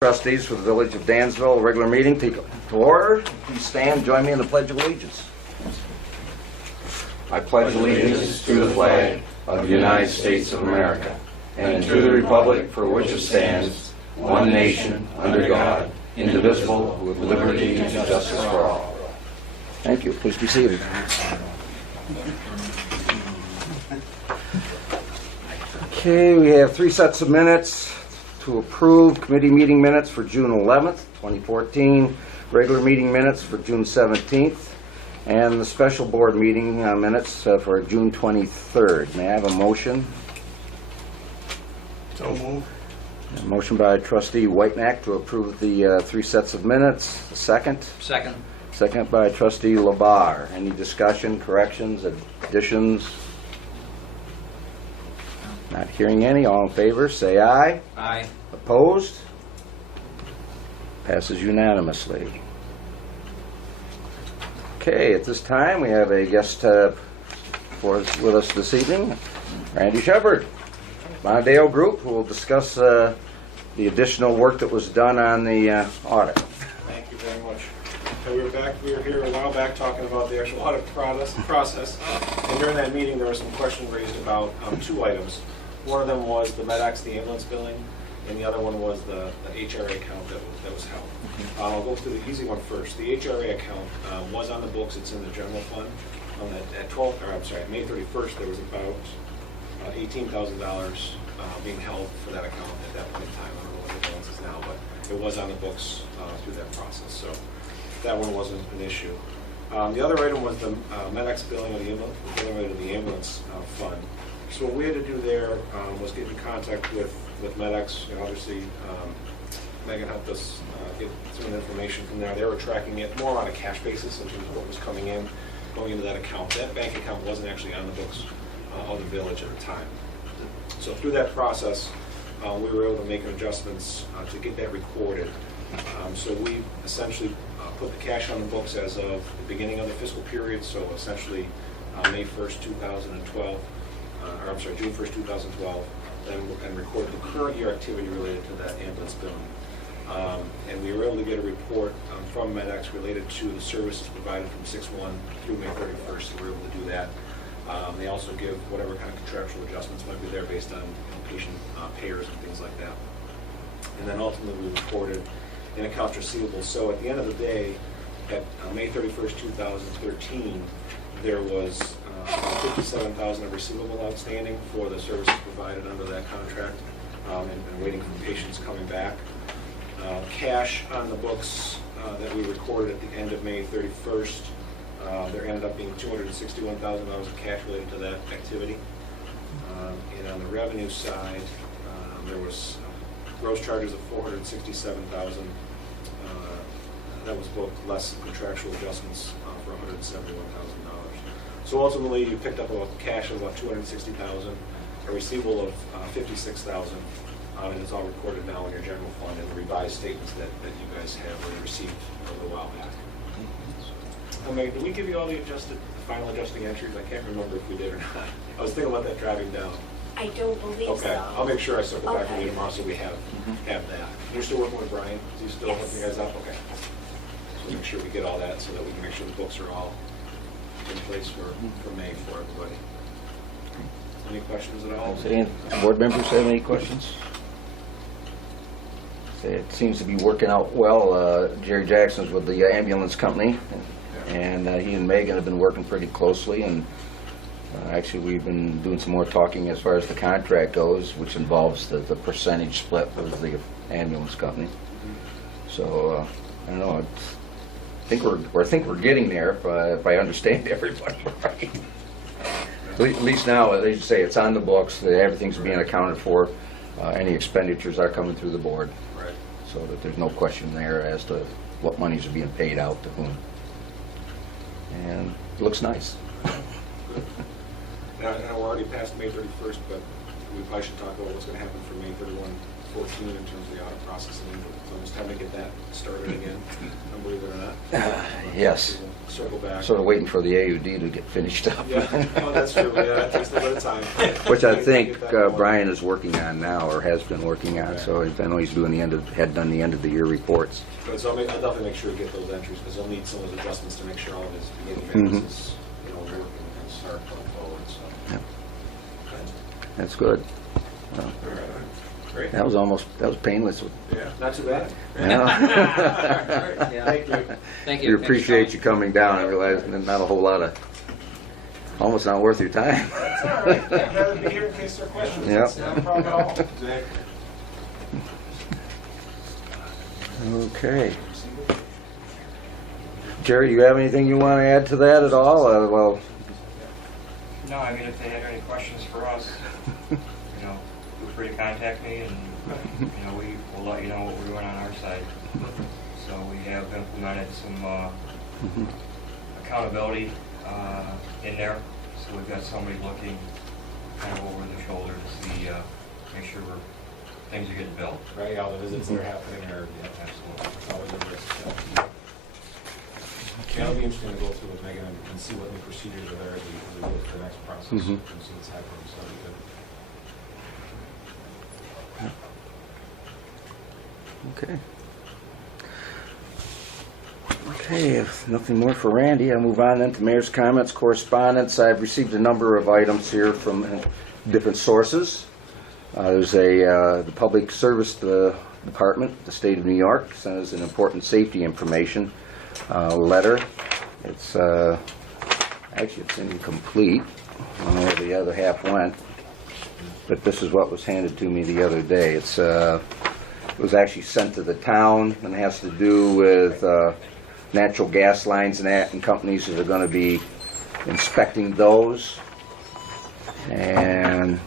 Trustees for the Village of Dansville, regular meeting to order. Please stand, join me in the Pledge of Allegiance. I pledge allegiance to the flag of the United States of America and to the republic for which it stands, one nation, under God, indivisible, with liberty and justice for all. Thank you. Please be seated. Okay, we have 3 sets of minutes to approve. Committee meeting minutes for June 11th, 2014, regular meeting minutes for June 17th, and the special board meeting minutes for June 23rd. May I have a motion? So moved. A motion by Trustee Whitenack to approve the 3 sets of minutes. A second? Second. Second by Trustee Labar. Any discussion, corrections, additions? Not hearing any. All in favor, say aye. Aye. Opposed? Passes unanimously. Okay, at this time we have a guest with us this evening, Randy Shepard, Mondale Group, who will discuss the additional work that was done on the audit. Thank you very much. We were here a while back talking about the actual audit process, and during that meeting there was some questions raised about 2 items. One of them was the MedX, the ambulance billing, and the other one was the HRA account that was held. I'll go through the easy one first. The HRA account was on the books. It's in the general fund. At May 31st, there was about $18,000 being held for that account at that point in time. I don't know what the balance is now, but it was on the books through that process. So that one wasn't an issue. The other item was the MedX billing of the ambulance fund. So what we had to do there was get in contact with MedX. Obviously, Megan helped us get some information from there. They were tracking it more on a cash basis in terms of what was coming in, going into that account. That bank account wasn't actually on the books of the village at the time. So through that process, we were able to make adjustments to get that recorded. So we essentially put the cash on the books as of the beginning of the fiscal period, so essentially May 1st, 2012. June 1st, 2012, and recorded the current year activity related to that ambulance billing. And we were able to get a report from MedX related to the services provided from 6/1 through May 31st, so we were able to do that. They also give whatever kind of contractual adjustments might be there based on patient payers and things like that. And then ultimately we recorded in accounts receivable. So at the end of the day, at May 31st, 2013, there was $57,000 of receivable outstanding for the services provided under that contract, and waiting for patients coming back. Cash on the books that we recorded at the end of May 31st, there ended up being $261,000 of cash related to that activity. And on the revenue side, there was gross charges of $467,000. That was booked less contractual adjustments for $171,000. So ultimately, you picked up about cash of about $260,000, a receivable of $56,000, and it's all recorded now in your general fund and the revised statements that you guys have received a little while back. Megan, did we give you all the final adjusting entries? I can't remember if we did or not. I was thinking about that driving down. I don't believe so. Okay, I'll make sure I circle back with you Okay. tomorrow so we have that. You're still working with Brian? Is he still Yes. hooking you guys up? Okay. So make sure we get all that so that we can make sure the books are all in place for May for everybody. Any questions at all? Does any board members have any questions? It seems to be working out well. Jerry Jackson's with the ambulance company, and he and Megan have been working pretty closely, and actually we've been doing some more talking as far as the contract goes, which involves the percentage split with the ambulance company. So I don't know. I think we're getting there if I understand everybody right. At least now, as you say, it's on the books. Everything's being accounted for. Any expenditures are coming through the board, Right. so that there's no question there as to what monies are being paid out to whom. And it looks nice. Good. Now, we're already past May 31st, but we probably should talk about what's going to happen for May 31/14 in terms of the audit process. It's almost time to get that started again, believe it or not. Yes. circle back. Sort of waiting for the AUD to get finished up. Yeah, oh, that's true, yeah, that takes a little bit of time. Which I Get think that going. Brian is working on now, or has been working on, so I know he's doing had done the end of the year reports. Good, so I'll definitely make sure to get those entries, because he'll need some of those adjustments to make sure all of his beginning balance is, working and start going forward, so. Yep. Good. That's good. Well, All right, great. that was painless. Yeah, not too bad. Yeah. Thank you. Thank you. We appreciate you coming down. I realize there's not a whole lot of, almost not worth your time. That's all right. I'd rather be here in case there are questions. Yep. That's not a problem at all. Exactly. Okay. Jerry, do you have anything you want to add to that at all? Well, No, I mean, if they have any questions for us, feel free to contact me, and, we will let you know what we're doing on our side. So we have implemented some accountability in there, so we've got somebody looking kind of over the shoulder to see, make sure things are getting built. Right, all the visits that are happening are, Absolutely. it's always a risk. Yeah, it'll be interesting to go through with Megan and see what new procedures are there as we go through the next process and see what's happening, so it'll be good. okay. Okay, if nothing more for Randy, I'll move on then to mayor's comments, correspondence. I've received a number of items here from different sources. There's the Public Service Department, the state of New York, sent us an important safety information letter. It's actually it's incomplete. I don't know where the other half went, but this is what was handed to me the other day. It was actually sent to the town and has to do with natural gas lines and companies that are going to be inspecting those. And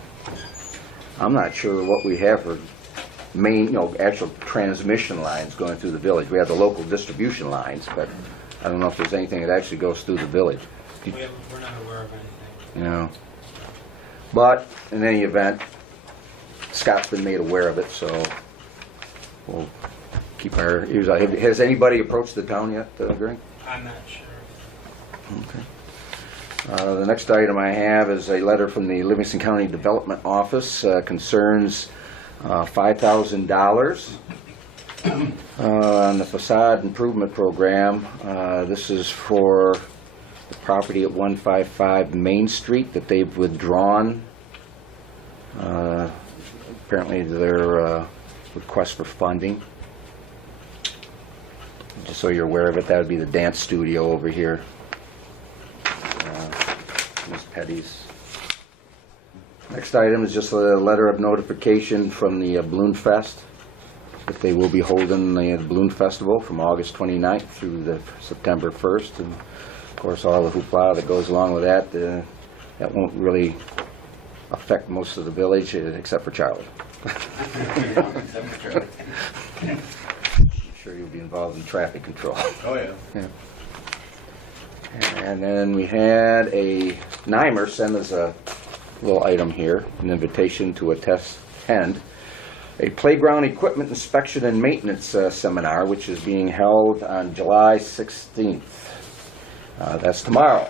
I'm not sure what we have for main, actual transmission lines going through the village. We have the local distribution lines, but I don't know if there's anything that actually goes through the village. We're not aware of anything. But in any event, Scott's been made aware of it, so we'll keep our ears out. Has anybody approached the town yet, Greg? I'm not sure. Okay. The next item I have is a letter from the Livingston County Development Office, concerns $5,000 on the facade improvement program. This is for the property at 155 Main Street that they've withdrawn. Apparently their request for funding. Just so you're aware of it, that would be the dance studio over here. Ms. Petty's. Next item is just a letter of notification from the Balloon Fest that they will be holding the Balloon Festival from August 29th through the September 1st. And of course, all the hoopla that goes along with that, that won't really affect most of the village except for Charlie. I'm sure you'll be involved in traffic control. Oh, yeah. Yeah. And then we had a NYMER send us a little item here, an invitation to attend a playground equipment inspection and maintenance seminar, which is being held on July 16th. That's tomorrow.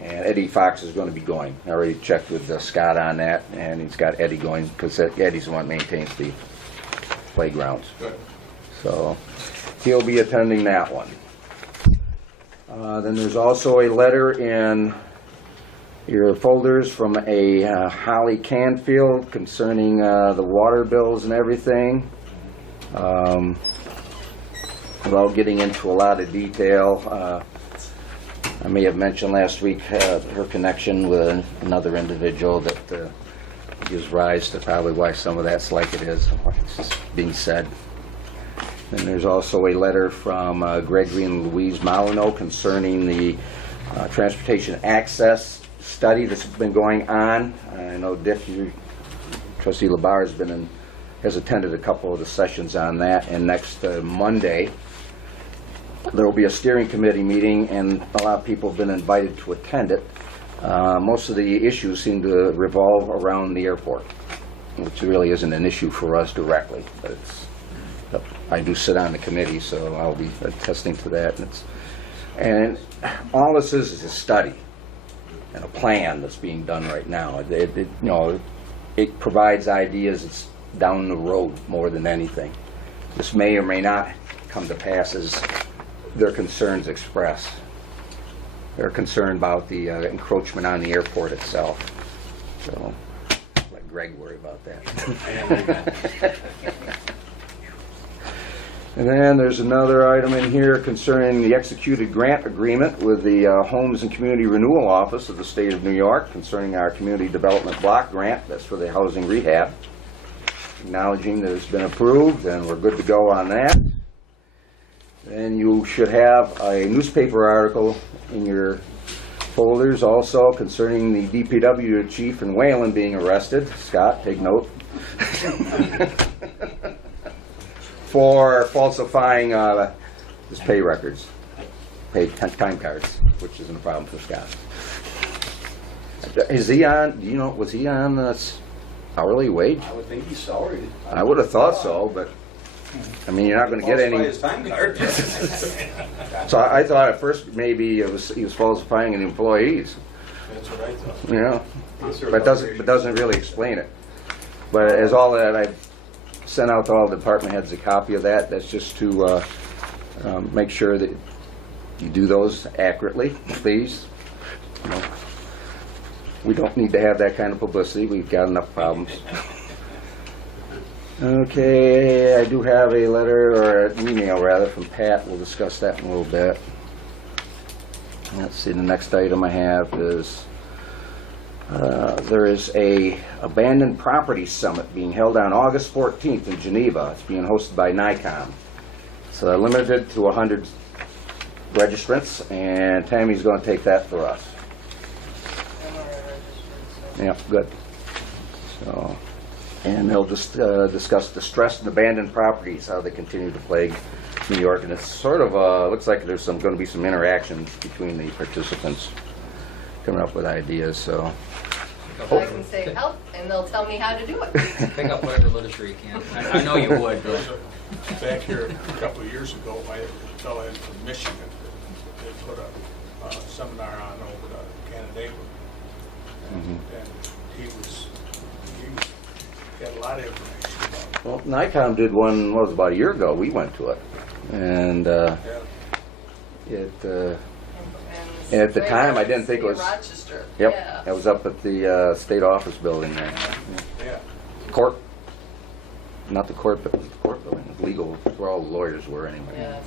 And Eddie Fox is going to be going. I already checked with Scott on that, and he's got Eddie going because Eddie's the one that maintains the playgrounds. Good. So he'll be attending that one. Then there's also a letter in your folders from a Holly Canfield concerning the water bills and everything. Without getting into a lot of detail, I may have mentioned last week her connection with another individual that gives rise to probably why some of that's like it is, what's just being said. And there's also a letter from Gregory and Louise Molyneux concerning the transportation access study that's been going on. I know Dick, Trustee LaBarre has attended a couple of the sessions on that, and next Monday there will be a steering committee meeting, and a lot of people have been invited to attend it. Most of the issues seem to revolve around the airport, which really isn't an issue for us directly, but I do sit on the committee, so I'll be attesting to that. And it's And all this is a study and a plan that's being done right now. It provides ideas. It's down the road more than anything. This may or may not come to pass as their concerns express. They're concerned about the encroachment on the airport itself. So let Greg worry about that. And then there's another item in here concerning the executed grant agreement with the Homes and Community Renewal Office of the State of New York concerning our Community Development Block Grant. That's for the housing rehab. Acknowledging that it's been approved and we're good to go on that. Then you should have a newspaper article in your folders also concerning the DPW chief in Wayland being arrested. Scott, take note. For falsifying his pay records, time cards, which isn't a problem for Scott. Is he on, do you know, was he on hourly wage? I would think he's salaried. I would have thought so, but, I mean, you're not going to get any. His time card. So I thought at first maybe he was falsifying the employees, That's what I thought. you know, but doesn't really explain it. But as all that, I sent out to all the department heads a copy of that. That's just to make sure that you do those accurately, please. You know, we don't need to have that kind of publicity. We've got enough problems. Okay, I do have a letter, or an email rather, from Pat. We'll discuss that in a little bit. Let's see, the next item I have is there is a abandoned property summit being held on August 14th in Geneva. It's being hosted by NICOM. It's limited to 100 registrants, and Tammy's going to take that for us. Yeah, good. So, and they'll just discuss the stress and abandoned properties, how they continue to plague New York, and it's sort of looks like there's going to be some interaction between the participants, coming up with ideas. So. I can say help, and they'll tell me how to do it. Pick up whatever literature you can. I know you would, but Back here a couple of years ago, I had a fellow in from Michigan. They put a seminar on over to Canandaigua. And he got a lot of information about Well, NICOM did one, what was it, about a year ago. We went to it, and it. and at the time I didn't think it was. Rochester. Yep, Yeah. that was up at the state office building there. Yeah. Court, not the court, but the court building. Legal, where all the lawyers were anyway. Yes.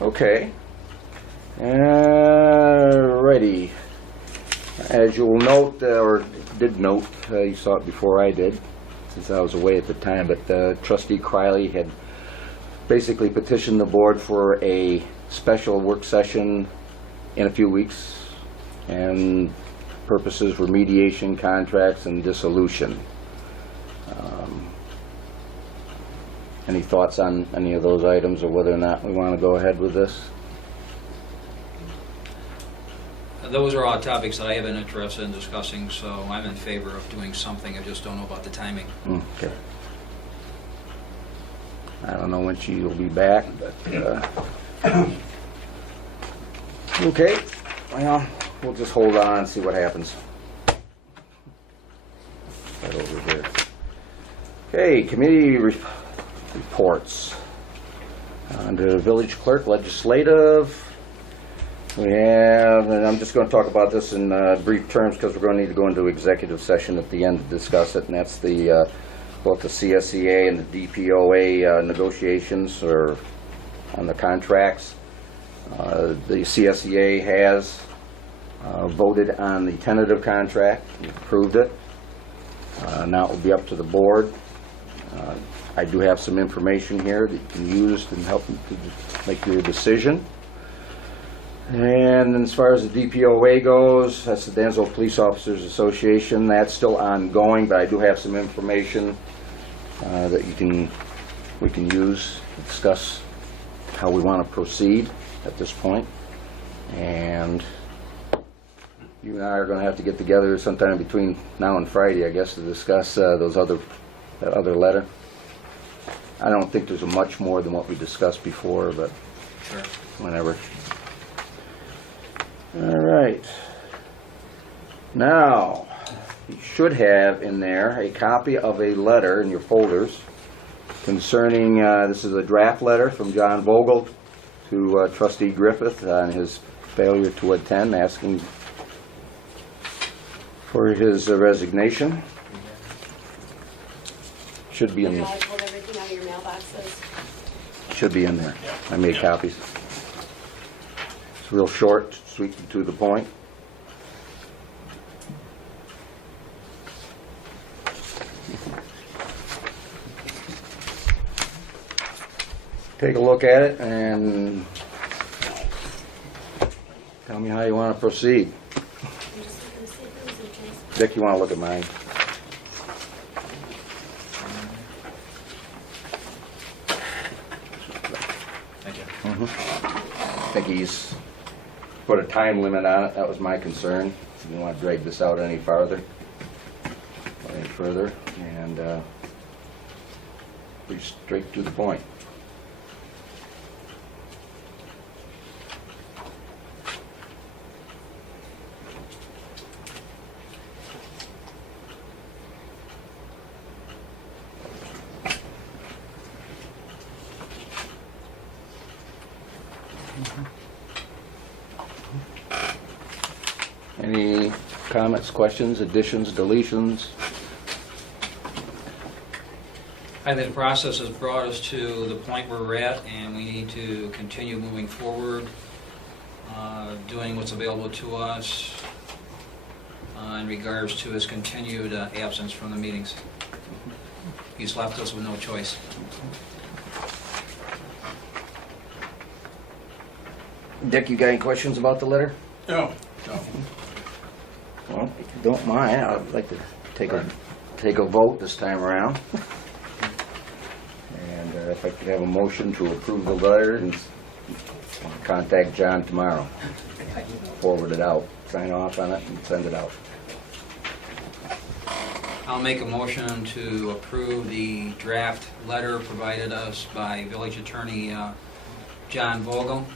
Okay. Alrighty. As you will note, or did note, you saw it before I did, since I was away at the time, but Trustee Criley had basically petitioned the board for a special work session in a few weeks, and purposes were mediation, contracts, and dissolution. Any thoughts on any of those items, or whether or not we want to go ahead with this? those are all topics that I have an interest in discussing, so I'm in favor of doing something. I just don't know about the timing. Okay. I don't know when she will be back, but, okay, well, we'll just hold on and see what happens. Right over here. Okay, committee reports. Under village clerk, legislative, we have, and I'm just going to talk about this in brief terms because we're going to need to go into executive session at the end to discuss it, and that's the both the CSEA and the DPOA negotiations or on the contracts. The CSEA has voted on the tentative contract, approved it. Now it will be up to the board. I do have some information here that you can use and help you to make your decision. And as far as the DPOA goes, that's the Dansville Police Officers Association. That's still ongoing, but I do have some information that we can use to discuss how we want to proceed at this point. And you and I are going to have to get together sometime between now and Friday, I guess, to discuss that other letter. I don't think there's much more than what we discussed before, but Sure. whenever. All right. Now, you should have in there a copy of a letter in your folders concerning, this is a draft letter from John Vogel to Trustee Griffith on his failure to attend, asking for his resignation. Should be in You the, probably pulled everything out of your mailboxes. should be in there. I made copies. It's real short, sweet and to the point. Take a look at it and tell me how you want to proceed. I'm just looking to see if there was a chance. Dick, you want to look at mine? Thank you. I think he's put a time limit on it. That was my concern. Didn't want to drag this out any further. And pretty straight to the point. Any comments, questions, additions, deletions? I think the process has brought us to the point where we're at, and we need to continue moving forward, doing what's available to us in regards to his continued absence from the meetings. He's left us with no choice. Dick, you got any questions about the letter? No. Well, if you don't mind, I'd like to take a vote this time around. And if I could have a motion to approve the letter and contact John tomorrow. Forward it out, sign off on it and send it out. I'll make a motion to approve the draft letter provided us by Village Attorney John Vogel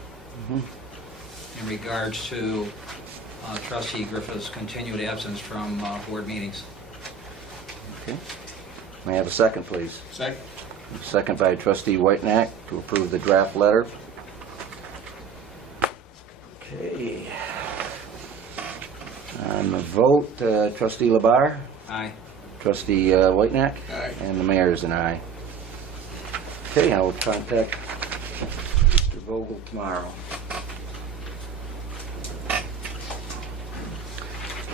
in regards to Trustee Griffith's continued absence from board meetings. Okay. May I have a second, please? Second. Second by Trustee Whitenack to approve the draft letter. Okay. On the vote, Trustee Labar, Aye. Trustee Whitenack, Aye. and the mayor is an aye. Okay, I will contact Mr. Vogel tomorrow.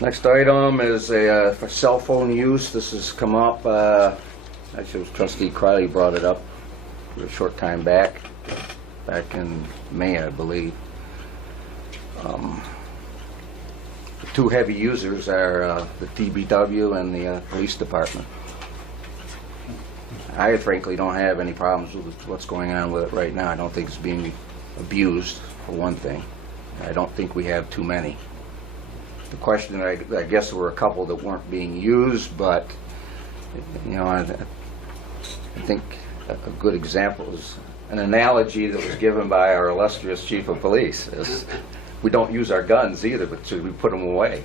Next item is for cell phone use. This has come up, actually it was Trustee Crowley brought it up a short time back in May, I believe. The two heavy users are the DBW and the police department. I frankly don't have any problems with what's going on with it right now. I don't think it's being abused, for one thing. I don't think we have too many. The question, I guess there were a couple that weren't being used, but, you know, I think a good example is an analogy that was given by our illustrious chief of police. Is we don't use our guns either, but should we put them away?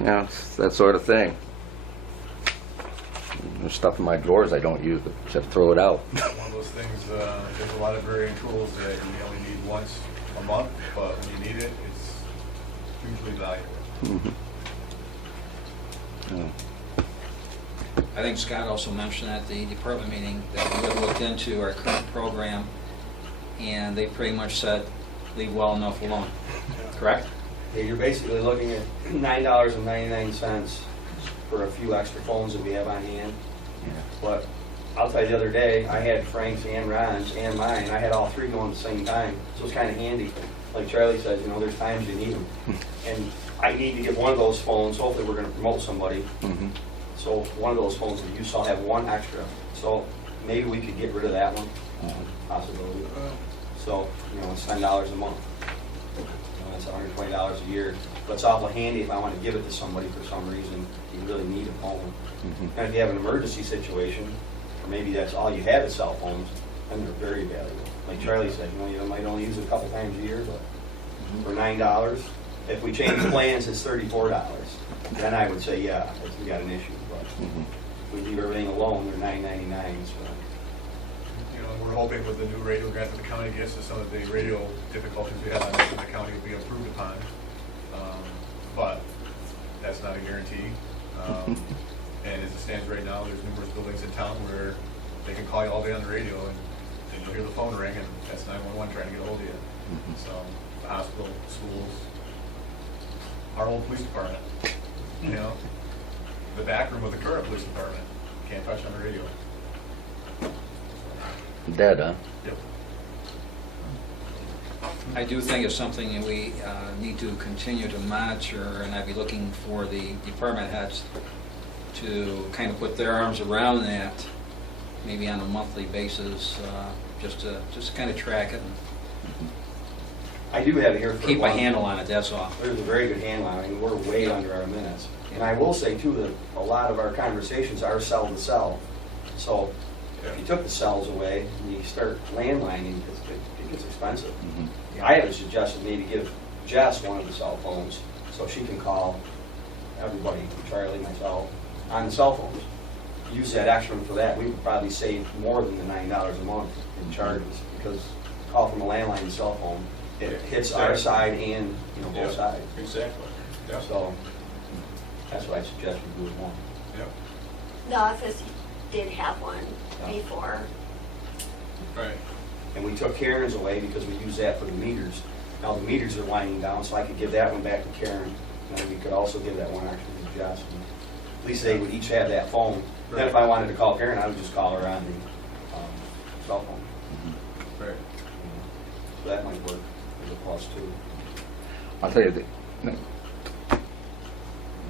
You know, it's that sort of thing. There's stuff in my drawers I don't use, but just throw it out. One of those things, there's a lot of varying tools that you only need once a month, but when you need it, it's hugely valuable. I think Scott also mentioned at the department meeting that we have looked into our current program, and they pretty much said, leave well enough alone. Correct? Yeah, you're basically looking at $9.99 for a few extra phones that we have on hand. But I'll tell you, the other day, I had Frank's and Ron's and mine. I had all three going at the same time, so it's kind of handy. Like Charlie says, you know, there's times you need them. And I need to get one of those phones. Hopefully, we're going to promote somebody. So one of those phones that you saw have one extra. So maybe we could get rid of that one, possibility. So, you know, it's $10 a month. It's $120 a year. But it's awful handy if I want to give it to somebody for some reason, you really need a phone. And if you have an emergency situation, or maybe that's all you have is cell phones, then they're very valuable. Like Charlie said, you might only use it a couple times a year, but for $9, if we change plans, it's $34. Then I would say, yeah, we got an issue. But if we leave everything alone, they're $9.99. So. You know, we're hoping with the new radio grant that the county gets, that some of the radio difficulties we have on this in the county will be improved upon. But that's not a guarantee. And as it stands right now, there's numerous buildings in town where they can call you all day on the radio and you'll hear the phone ring and that's 911 trying to get a hold of you. So the hospital, schools, our old police department, you know, the back room of the current police department, can't touch on the radio. Dead, huh? Yep. I do think it's something that we need to continue to monitor, and I'd be looking for the department heads to kind of put their arms around that, maybe on a monthly basis, just to kind of track it and I do have it here for keep a long handle time. on it, that's all. There's a very good handle on it. I mean, we're way under our minutes. And I will say too that a lot of our conversations are cell to cell. So if you took the cells away and you start landlining, it gets expensive. I have suggested maybe give Jess one of the cell phones so she can call everybody, Charlie, myself, on the cell phones. Use that extra for that. We would probably save more than the $9 a month in charges because call from a landline to cell phone, it hits our side and both sides. Exactly. Yeah. So that's what I suggest we do with one. Yep. The office did have one before. Right. And we took Karen's away because we use that for the meters. Now the meters are winding down, so I could give that one back to Karen. And then we could also give that one actually to Jess. And at least they would each have that phone. Then if I wanted to call Karen, I would just call her on the cell phone. Right. So that might work as a plus too. I'll tell you,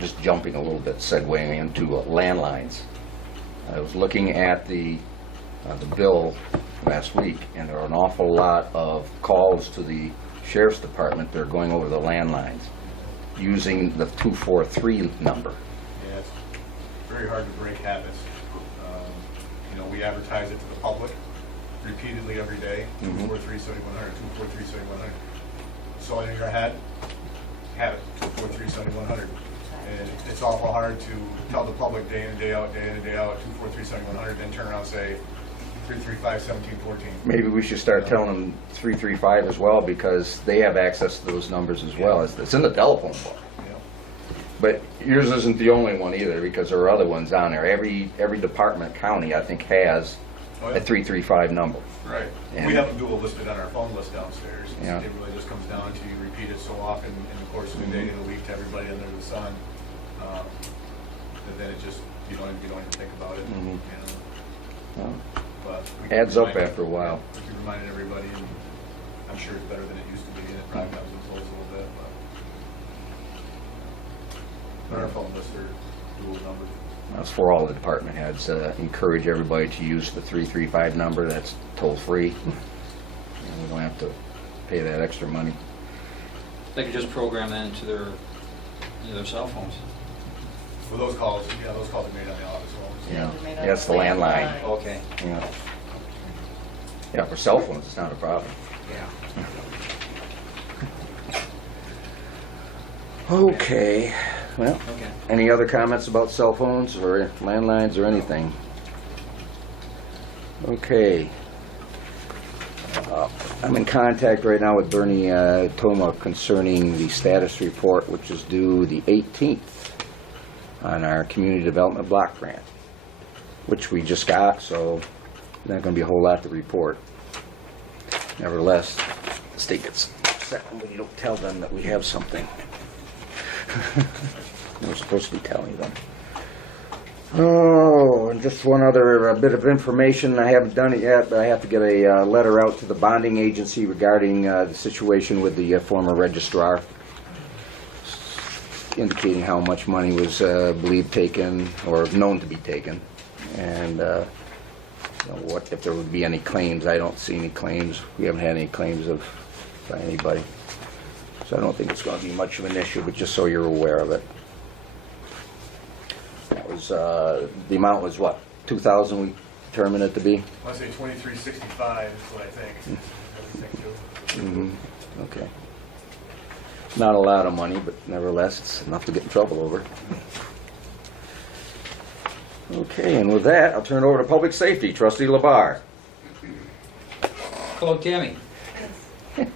just jumping a little bit, segueing into landlines. I was looking at the bill last week, and there are an awful lot of calls to the sheriff's department that are going over the landlines using the 243 number. Yeah, it's very hard to break habits. We advertise it to the public repeatedly every day, 243-7100, 243-7100. So in your head, have it, 243-7100. And it's awful hard to tell the public day in and day out, 243-7100, then turn around and say 335-1714. Maybe we should start telling them 335 as well, because they have access to those numbers as well. It's in the telephone book. But yours isn't the only one either, because there are other ones on there. Every department, county, I think, has a 335 number. Right. And We have them dual listed on our phone list downstairs. Yeah. It really just comes down to you repeat it so often in the course of the day, of the week, to everybody under the sun. And then it just, you don't even think about it. Well, But we can adds up remind- after a while. We can remind everybody, and I'm sure it's better than it used to be, and it probably comes and close a little bit, but our phone lists are dual numbers. That's for all the department heads. Encourage everybody to use the 335 number. That's toll-free. And we don't have to pay that extra money. They could just program that into their cell phones. For those calls, those calls are made on the office phones. Yeah, Made on that's the landline. Okay. Yeah. Yeah, for cell phones, it's not a problem. Yeah. Okay. Well, Okay. any other comments about cell phones or landlines or anything? Okay. I'm in contact right now with Bernie Toma concerning the status report, which is due the 18th on our community development block grant, which we just got, so not going to be a whole lot to report. Nevertheless, the state gets upset when you don't tell them that we have something. We're supposed to be telling them. Oh, and just one other bit of information. I haven't done it yet, but I have to get a letter out to the bonding agency regarding the situation with the former registrar, indicating how much money was believed taken or known to be taken, and what if there would be any claims. I don't see any claims. We haven't had any claims by anybody. So I don't think it's going to be much of an issue, but just so you're aware of it. That was, the amount was what, 2,000 we determined it to be? I want to say 2365 is what I think. Okay. Not a lot of money, but nevertheless, it's enough to get in trouble over. Okay, and with that, I'll turn it over to Public Safety, Trustee Labar. Hello, Tammy. Got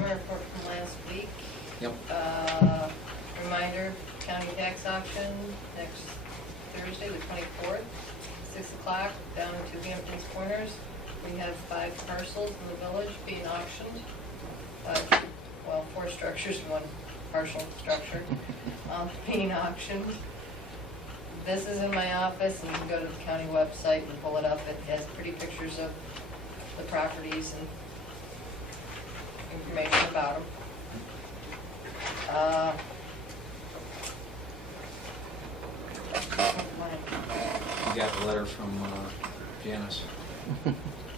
my report from last week. Yep. Reminder, county tax auction next Thursday, the 24th, 6 o'clock, down in Two Hamptons Corners. We have 5 parcels in the village being auctioned. 4 structures and 1 partial structure being auctioned. This is in my office, and you can go to the county website and pull it up. It has pretty pictures of the properties and information about them. You got the letter from Janice.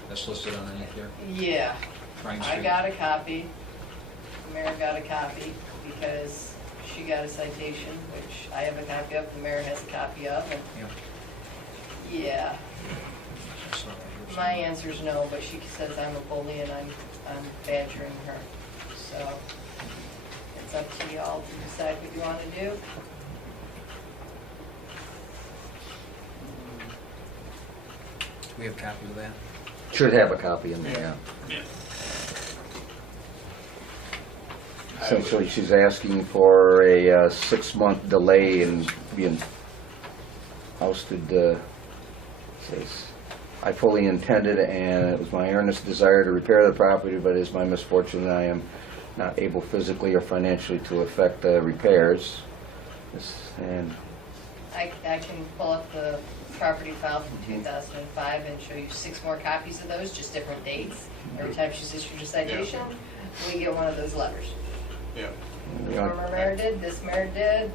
That's listed underneath there. Yeah, Frank I Street. got a copy. The mayor got a copy because she got a citation, which I have a copy of, the mayor has a copy of, and Yeah. yeah. So, My answer's no, but she says I'm a bully and I'm badgering her. So it's up to y'all to decide what you want to do. Do we have copies of that? Should have a copy in there, yeah. Essentially, she's asking for a 6-month delay in being ousted. Says, I fully intended, and it was my earnest desire to repair the property, but it is my misfortune that I am not able physically or financially to effect the repairs. And I can pull up the property file from 2005 and show you 6 more copies of those, just different dates. Every time she's issued a citation, we get one of those letters. Yeah. Former mayor did, this mayor did,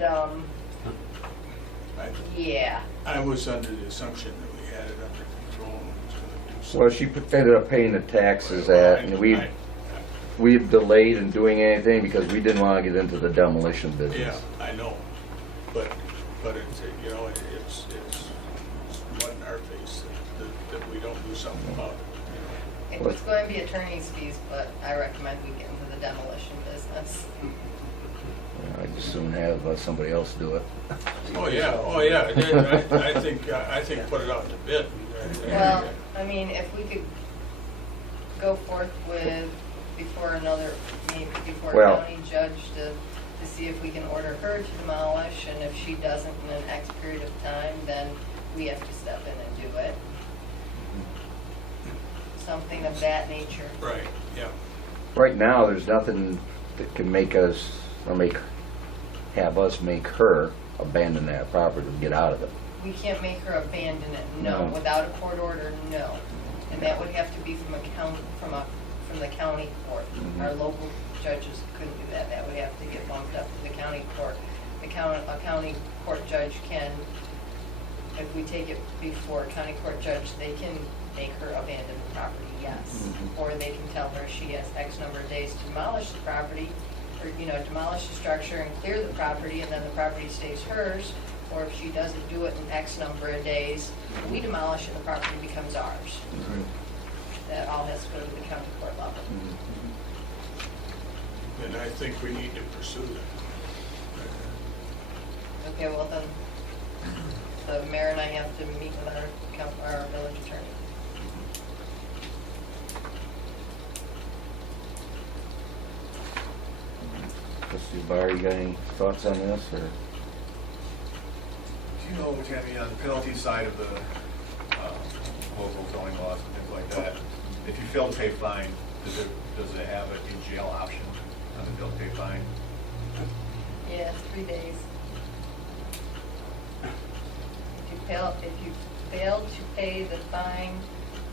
yeah. I was under the assumption that we had it under control and was going to do something. well, she ended up paying the taxes and we delayed in doing anything because we didn't want to get into the demolition business. Yeah, I know, but it's, you know, it's mud in our face that we don't do something about it, you know. It's going to be attorney's fees, but I recommend we get into the demolition business. I'd just soon have somebody else do it. Oh, yeah, I think put it out to bid. Well, I mean, if we could go forth with, before a Well- county judge to see if we can order her to demolish, and if she doesn't in an X period of time, then we have to step in and do it. Something of that nature. Right, yeah. Right now, there's nothing that can make us, or have us make her abandon that property and get out of it. We can't make her abandon it, no. No. Without a court order, no. And that would have to be from the county court. Mhm. Our local judges couldn't do that. That would have to get bumped up to the county court. A county court judge can, if we take it before a county court judge, they can make her abandon the property, yes. Mhm. Or they can tell her she has X number of days to demolish the property, or, demolish the structure and clear the property, and then the property stays hers. Or if she doesn't do it in X number of days, we demolish and the property becomes ours. That all has to go to the county court level. And I think we need to pursue that. Okay, well then, the mayor and I have to meet with our village attorney. Trustee Barr, you got any thoughts on this, or? Do you know, Tammy, on the penalty side of the local zoning laws and things like that, if you fail to pay fine, does it have a jail option on the fail to pay fine? Yeah, 3 days. If you fail to pay the fine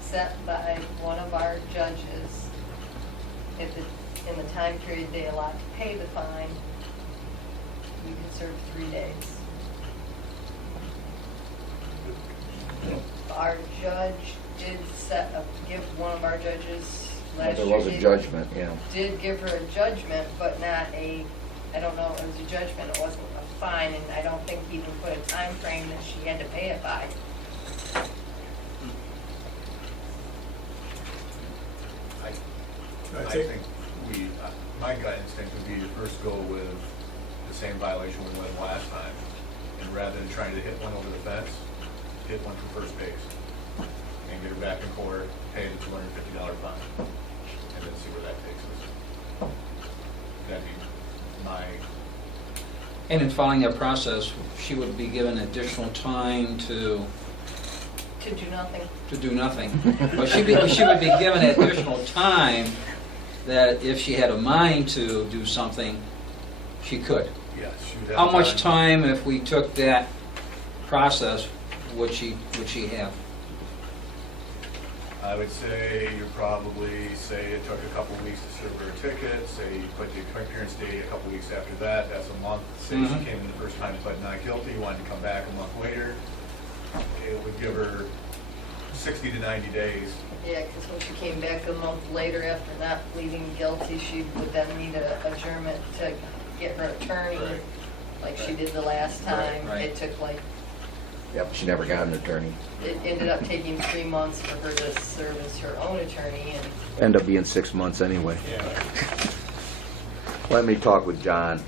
set by one of our judges, in the time period they allot to pay the fine, you can serve 3 days. Our judge did give one of our judges last There year was a did- judgment, yeah. did give her a judgment, but not a, I don't know, it was a judgment, it wasn't a fine, and I don't think he even put a time frame that she had to pay it by. I think we, my gut instinct would be to first go with the same violation we went last time. And rather than trying to hit one over the fence, hit one from first base. And get her back in court, pay the $250 fine. And then see where that takes us. That'd be my, And in following that process, she would be given additional time to To do nothing. do nothing. But she would be given additional time that if she had a mind to do something, she could. yes, she would have. How much time, if we took that process, would she have? I would say you probably, say it took a couple weeks to serve her a ticket, say you put the appearance date a couple weeks after that, that's a month. Say she Mhm. came in the first time and pled not guilty, wanted to come back a month later, it would give her 60 to 90 days. Yeah, because when she came back a month later after not pleading guilty, she would then need a adjournment to get her attorney, Right. like she did the last time. Right. It took like, Yep, she never got an attorney. it ended up taking 3 months for her to serve as her own attorney, and End up being 6 months anyway. Yeah. Let me talk with John,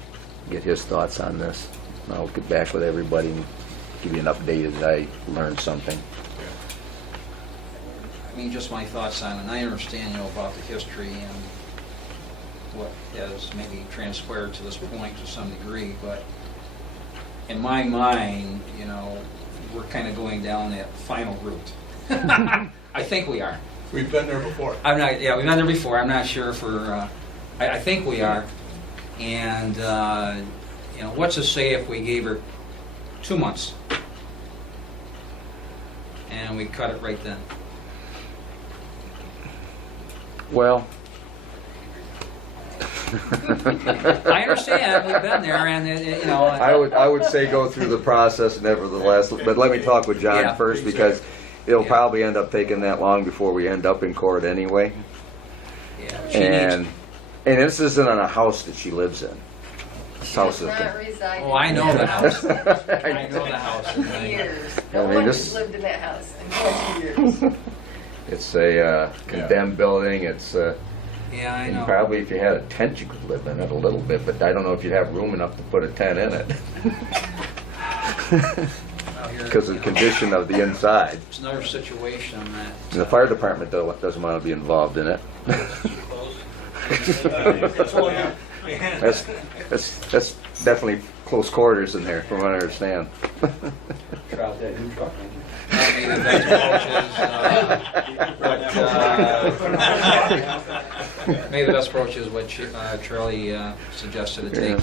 get his thoughts on this. And I'll get back with everybody and give you an update as I learn something. I mean, just my thoughts on it. And I understand, about the history and what has maybe transpired to this point to some degree, but in my mind, we're kind of going down that final route. I think we are. We've been there before. I'm not, yeah, we've been there before. I'm not sure for, I think we are. And, what's to say if we gave her 2 months? And we cut it right then. Well, I understand, we've been there, and, I would say go through the process nevertheless, but let me talk with John Yeah. first because it'll Yeah. probably end up taking that long before we end up in court anyway. Yeah, she needs, And this isn't on a house that she lives in. This she house does is. not reside in oh, I know the that house. I know the house. years. I No mean, one this- has lived in that house in 20 years. It's a condemned building, it's, Yeah, I and know. probably if you had a tent, you could live in it a little bit, but I don't know if you'd have room enough to put a tent in it. Out here, Because of the condition of the inside. It's another situation that. And the fire department doesn't want to be involved in it. That's definitely close quarters in there, from what I understand. Try out that new truck. Maybe the best approach is, maybe the best approach is what Charlie suggested to take, Yeah.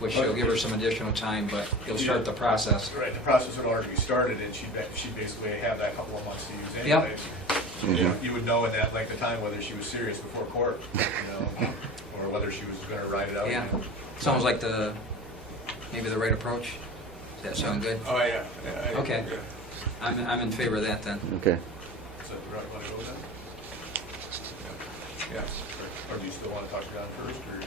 which will give her some additional time, but it'll start the process. right, the process would already be started and she'd basically have that couple of months to use Yep. anyways. You would know in that length of time whether she was serious before court, or whether she was gonna ride it out. Yeah, sounds like maybe the right approach. Does that sound good? Oh, yeah. I Okay. agree. I'm in favor of that then. Okay. So, right, wanna go with that? Yes. Or do you still wanna talk to John first, or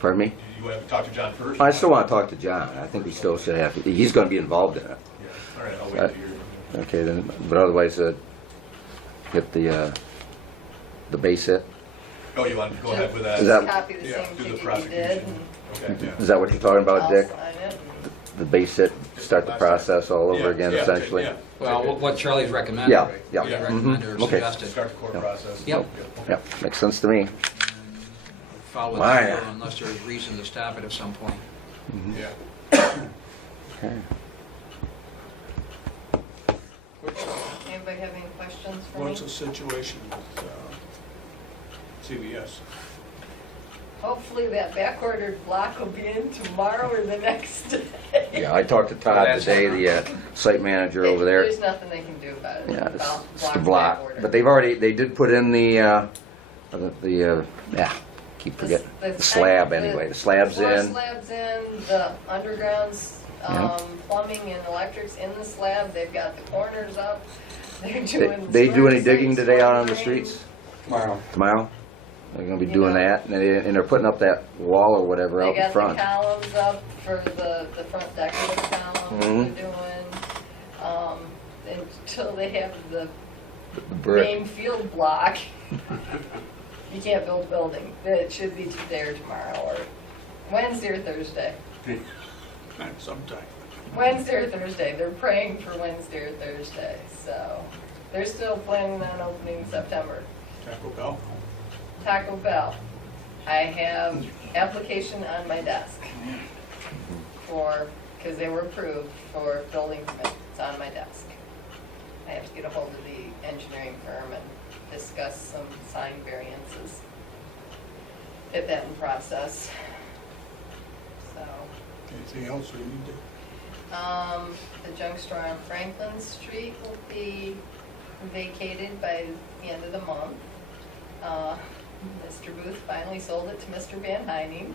Pardon me? do you wanna talk to John first? I still want to talk to John. I think we still should have, he's going to be involved in it. Yeah, all right, I'll wait to hear from you. Okay, then, but otherwise, get the base hit. Oh, you want to go ahead with that? Is that- Copy the Yeah, same do the ticket you prosecution. did. and Okay, yeah. Is that what you're talking about, I'll Dick? sign it. The base hit, start the process all over Yeah, again, yeah, essentially? yeah. Well, what Charlie's recommended. Yeah, yeah. Yeah. Recommended or Mhm, okay. suggested. Start the court Yeah. process. Yep. Yeah, makes sense to me. And follow it My. through unless there's reason to stop it at some point. Yeah. Okay. Anybody have any questions for me? What's the situation with CVS? Hopefully that back-ordered block will be in tomorrow or the next day. Yeah, I talked to Todd today, the site manager over there. There's nothing they can do about it. Yeah, About it's the block's block, back-ordered. but they did put in keep forgetting, the slab anyway, the slab's floor in. slab's in, the underground's, Yeah. plumbing and electric's in the slab, they've got the corners up. They're doing. They do any storm digging sinks, today out on the storm drains. streets? Tomorrow. Tomorrow? They're gonna be You doing know. that, and they're putting up that wall or whatever out They in got front. the columns up for the front decorative columns Mhm. they're doing. Until they have the The brick. main field block, you can't build a building. It should be today or tomorrow, or Wednesday or Thursday. Sometime. Wednesday or Thursday. They're praying for Wednesday or Thursday, so they're still planning on opening September. Taco Bell? Taco Bell. I have application on my desk because they were approved for building permit. It's on my desk. I have to get a hold of the engineering firm and discuss some sign variances. Get that in process. So, Anything else we need to? the junk store on Franklin Street will be vacated by the end of the month. Mr. Booth finally sold it to Mr. Van Heining,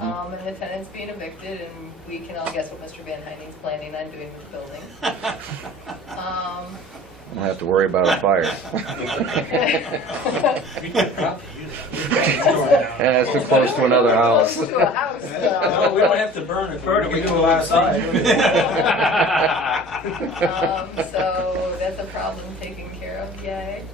and the tenant's being evicted, and we can all guess what Mr. Van Heining's planning on doing with the building. Don't have to worry about a fire. We could probably use Yeah, it's too close to another house. Close to a house, though. No, we don't have to burn it. We can do a lot of side. So that's a problem taken care of, yay.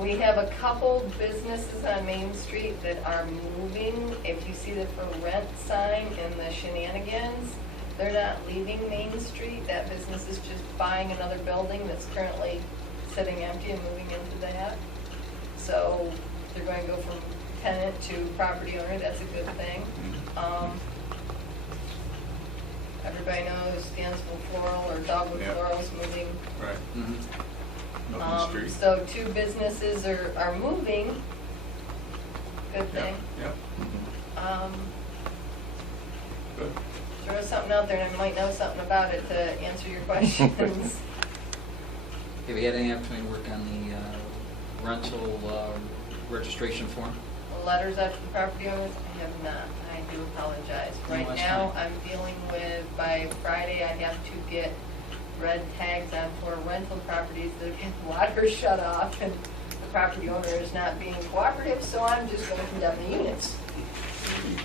We have a couple businesses on Main Street that are moving. If you see the for rent sign in the Shenanigans, they're not leaving Main Street. That business is just buying another building that's currently sitting empty and moving into that. So they're going to go from tenant to property owner. That's a good thing. Everybody knows Dansville Floral or Dogwood Yeah. Floral's moving. Right. Mhm. Up the street. So two businesses are moving. Good Yeah, thing. yeah, Um, good. Throw something out there and I might know something about it to answer your questions. Have you had any opportunity to work on the rental registration form? Letters out to the property owners, I have not. I do apologize. No, Right that's now, fine. I'm dealing with, by Friday, I have to get red tags on 4 rental properties that have had water shut off and the property owner is not being cooperative, so I'm just going to condemn the units.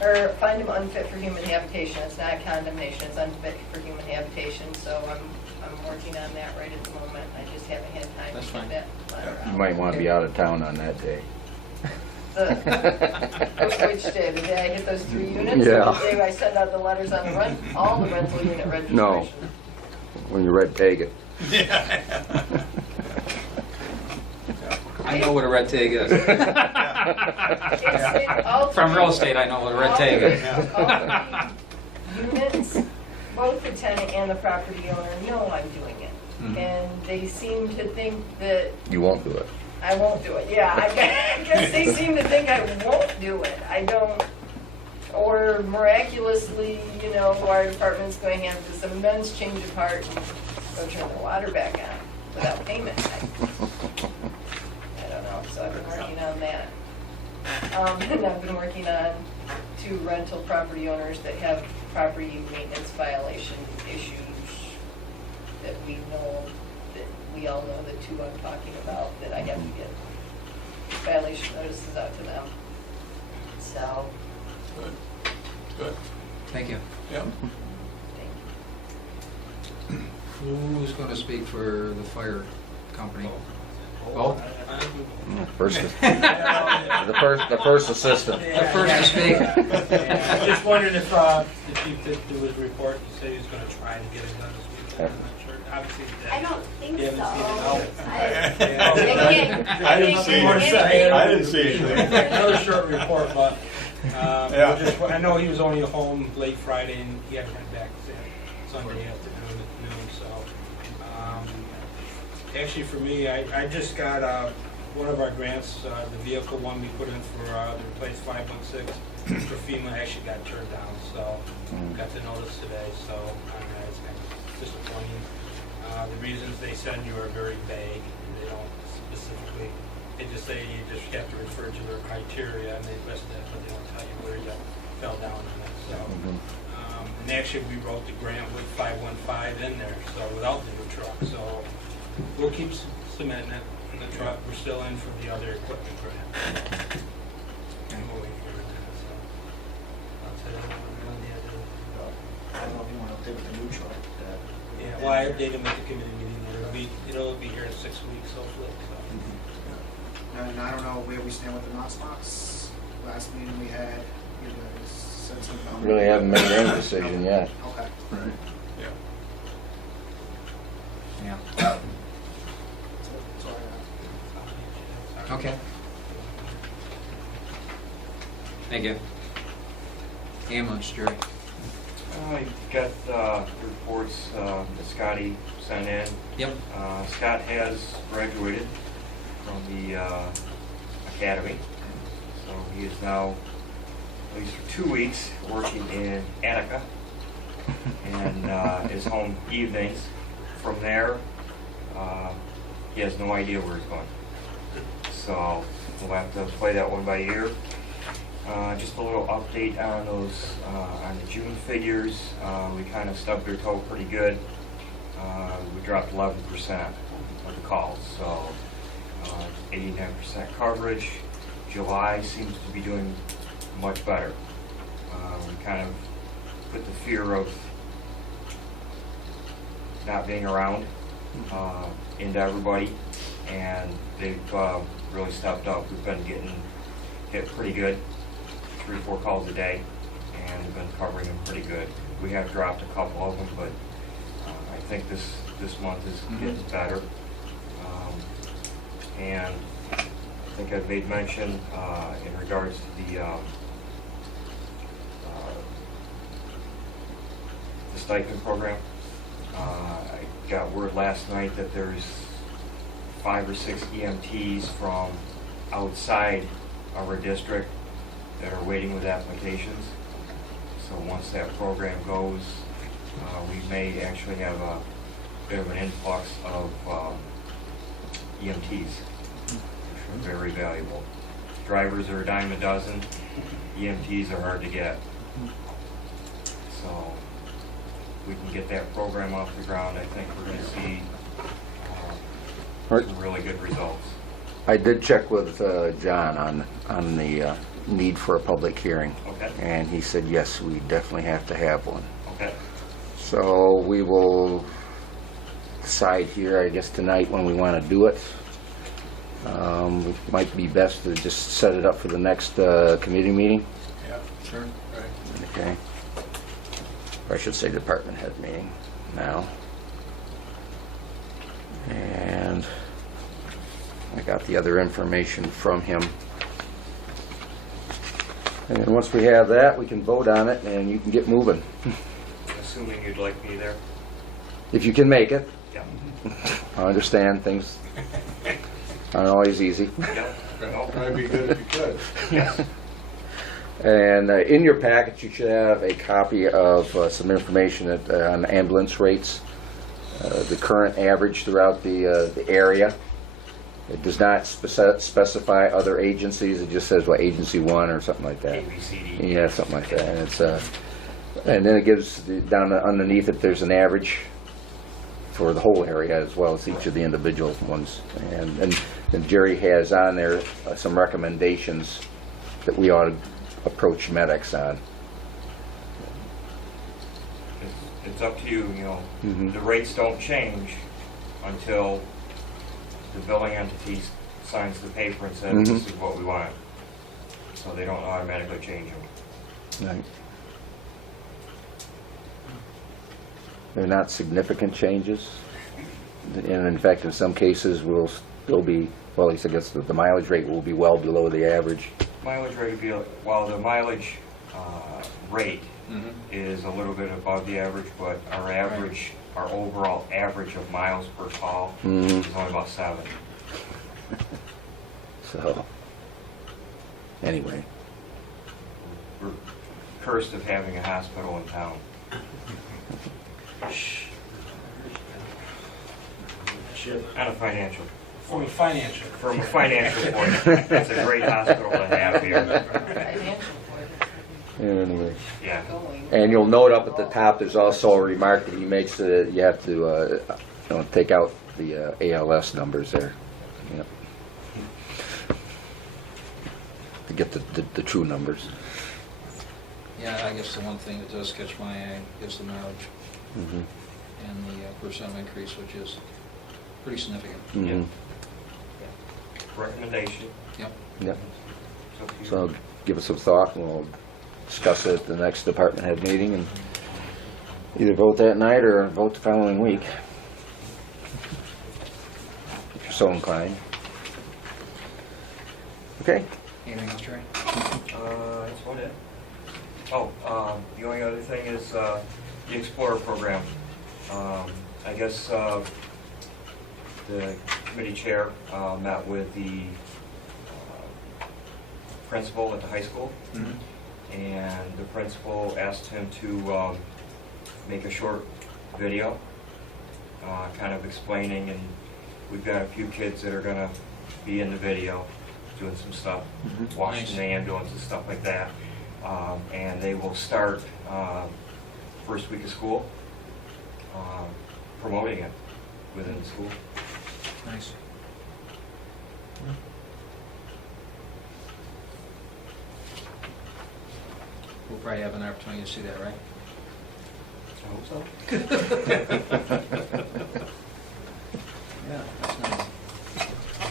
Or find them unfit for human habitation. It's not a condemnation, it's unfit for human habitation, so I'm working on that right at the moment. I just haven't had time That's to fine. get that letter out. You might want to be out of town on that day. Which day? The day I hit those 3 units? Yeah. Or the day I send out the letters on the rent, all the rental unit registration? No. When you red tag it. I know what a red tag is. From real estate, I know what a red tag is. All the units, both the tenant and the property owner know I'm doing it. Mhm. And they seem to think that You won't do it. I won't do it. Yeah, I guess they seem to think I won't do it. I don't, or miraculously, you know, our department's going to have this immense change of heart and go turn the water back on without payment. I don't know, so I've been working on that. And I've been working on 2 rental property owners that have property maintenance violation issues that we know, that we all know the 2 I'm talking about, that I have to get violation notices out to them. So, Good. Good. Thank you. Yeah. thank you. Who's going to speak for the fire company? Oh, Both? First, the first assistant. The first to speak. I just wondered if you could do his report, you said he was gonna try to get it done this weekend, I'm not sure, obviously. I don't think You so. haven't seen it? I didn't see it. I didn't see anything. Another short report, but, Yeah. I know he was only home late Friday and he hadn't come back Sunday afternoon at noon, so. Actually, for me, I just got, one of our grants, the vehicle one we put in for, to replace 516 for FEMA actually got turned down, so got the notice today, so it's kind of disappointing. The reasons they send you are very vague, they don't specifically, they just say you just have to refer to their criteria and they list it, but they don't tell you where you fell down on it, so. And actually, we wrote the grant with 515 in there, so without the new truck, so we'll keep submitting it. the truck, we're still in for the other equipment grant. And we're waiting for that, so. I'll tell you what we're doing the other. I don't know if you want to update with the new truck. Yeah, well, I updated them at the committee meeting, it'll be here in 6 weeks, hopefully, so. And I don't know where we stand with the Knox box. Last meeting we had, you guys said something about. Really haven't made any decision yet. Okay. Right. Yeah. Yeah. That's all I have. Okay. Thank you. Ambulance, Jerry. I got reports that Scotty sent in. Yep. Scott has graduated from the academy, so he is now, at least for 2 weeks, working in Attica and is home evenings. From there, he has no idea where he's going. So we'll have to play that one by ear. Just a little update on those, on the June figures. We kind of stubbed our toe pretty good. We dropped 11% of the calls, so 89% coverage. July seems to be doing much better. We kind of put the fear of not being around into everybody, and they've really stepped up. We've been getting hit pretty good, 3 or 4 calls a day, and we've been covering them pretty good. We have dropped a couple of them, but I think this month is getting better. And I think I've made mention in regards to the stipend program. I got word last night that there's 5 or 6 EMTs from outside of our district that are waiting with applications. So once that program goes, we may actually have a bit of an influx of EMTs, which are very valuable. Drivers are a dime a dozen, EMTs are hard to get. So we can get that program off the ground, I think we're going to see some really good results. I did check with John on the need for a public hearing. Okay. And he said, yes, we definitely have to have one. Okay. So we will decide here, I guess, tonight when we want to do it. It might be best to just set it up for the next committee meeting. Yeah, sure, right. Okay. Or I should say department head meeting now. And I got the other information from him. And then once we have that, we can vote on it and you can get moving. Assuming you'd like me there? If you can make it. Yeah. I understand things aren't always easy. Yeah. No. That'd be good if you could. Yes. And in your package, you should have a copy of some information on ambulance rates, the current average throughout the area. It does not specify other agencies. It just says, what, agency 1 or something like that. ABCD. Yeah, something like that. And it's and then it gives down underneath it. There's an average for the whole area as well as each of the individual ones. And Jerry has on there some recommendations that we ought to approach medics on. It's up to you, you know. Mhm. The rates don't change until the billing entity signs the paper and says, Mhm. this is what we want. So they don't automatically change them. Right. They're not significant changes. And in fact, in some cases, we'll still be, well, at least I guess the mileage rate will be well below the average. Mileage rate would be, while the mileage rate Mhm. is a little bit above the average, but our average, our overall average of miles per call Mhm. is only about 7. So, anyway. We're cursed of having a hospital in town. Not a financial. From a financial. From a financial point, it's a great hospital to have here. Financial point. Anyway. Yeah. Going. And you'll note up at the top, there's also a remark that he makes that you have to take out the ALS numbers there. Yep. get the true numbers. Yeah, I guess the one thing that does catch my eye is the mileage Mhm. and the percent increase, which is pretty significant. Mhm. Recommendation. Yep. Yeah. So if you- So give it some thought, and we'll discuss it at the next department head meeting, and either vote that night or vote the following week, if you're so inclined. Okay? Anything else, Jerry? That's about it. Oh, the only other thing is the Explorer program. I guess the committee chair met with the principal at the high school, and the principal asked him to make a short video, kind of explaining, and we've got a few kids that are going to be in the video doing some stuff, washing Nice. the ambulance and stuff like that. And they will start first week of school promoting it within the school. Nice. We'll probably have an opportunity to see that, right? I hope so. Yeah, that's nice.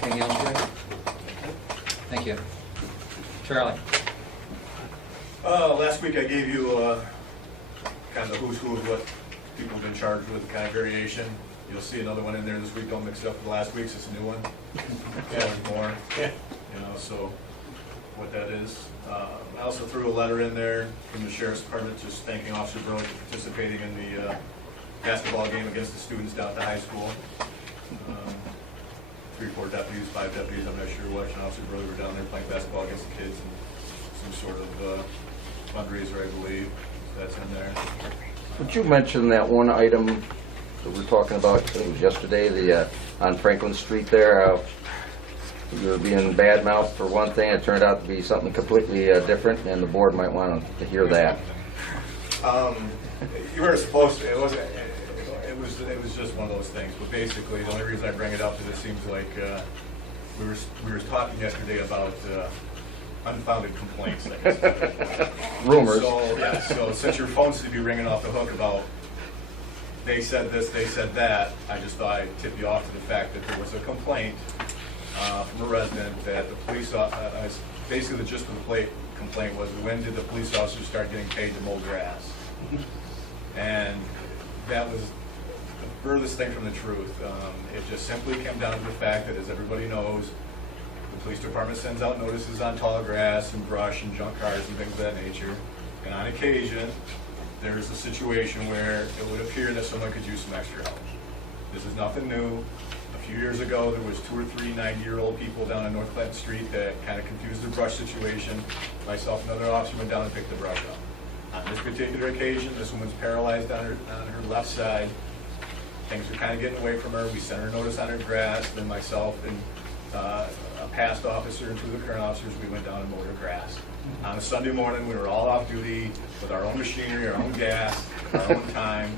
Anything else, Jerry? Thank you. Charlie? Last week I gave you kind of the who's who of what people have been charged with, kind of variation. You'll see another one in there this week. Don't mix it up with last week's. It's a new one. Yeah, there's more. Yeah. You know, so what that is. I also threw a letter in there from the sheriff's department just thanking Officer Burley for participating in the basketball game against the students down at the high school. 3, 4 deputies, 5 deputies, I'm not sure which, and Officer Burley were down there playing basketball against the kids and some sort of fundraiser, I believe. So that's in there. Would you mention that one item that we were talking about, I think it was yesterday, the, on Franklin Street there, you were being bad-mouthed for one thing, it turned out to be something completely different, and the board might want to hear that. You weren't supposed to. It wasn't. It was just one of those things. But basically, the only reason I bring it up is it seems like we were talking yesterday about unfounded complaints. I guess. Rumors. So, yeah, so since your phone seems to be ringing off the hook about they said this, they said that, I just thought I'd tip you off to the fact that there was a complaint from a resident that the police, basically the gist of the complaint was, when did the police officers start getting paid to mow grass? And that was the furthest thing from the truth. It just simply came down to the fact that, as everybody knows, the police department sends out notices on tall grass and brush and junk cars and things of that nature. And on occasion, there's a situation where it would appear that someone could use some extra help. This is nothing new. A few years ago, there was 2 or 3 90-year-old people down on North Clinton Street that kind of confused the brush situation. Myself and another officer went down and picked the brush up. On this particular occasion, this woman's paralyzed on her left side. Things were kind of getting away from her. We sent her notice on her grass. Then myself and a past officer and 2 of the current officers, we went down and mowed her grass. On a Sunday morning, we were all off duty with our own machinery, our own gas, our own time.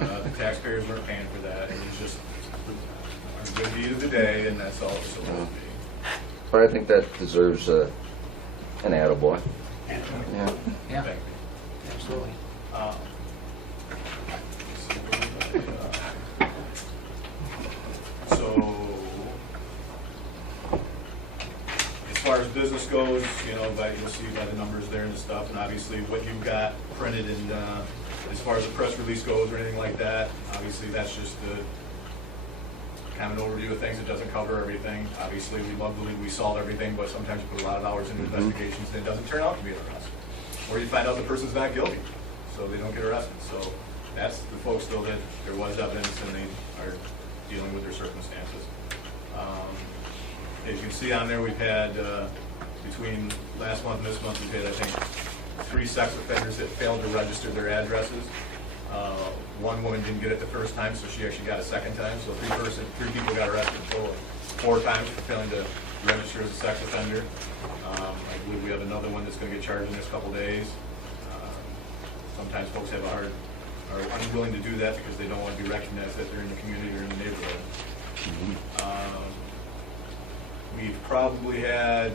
The taxpayers weren't paying for that. It was just a good deed of the day, and that's all it's supposed to be. But I think that deserves an attaboy. Yeah. Yeah, Thank you. absolutely. So, as far as business goes, you know, you'll see by the numbers there and stuff, and obviously what you've got printed, and as far as the press release goes or anything like that, obviously that's just kind of an overview of things. It doesn't cover everything. Obviously, we love to believe we solve everything, but sometimes you put a lot of hours into investigations and it doesn't turn out to be an arrest. Or you find out the person's not guilty, so they don't get arrested. So that's the folks, though, that there was evidence and they are dealing with their circumstances. As you can see on there, we've had, between last month and this month, we've had, I think, 3 sex offenders that failed to register their addresses. One woman didn't get it the first time, so she actually got a second time. So 3 people got arrested total 4 times for failing to register as a sex offender. I believe we have another one that's going to get charged in the next couple days. Sometimes folks are unwilling to do that because they don't want to be recognized that they're in the community or in the neighborhood. We've probably had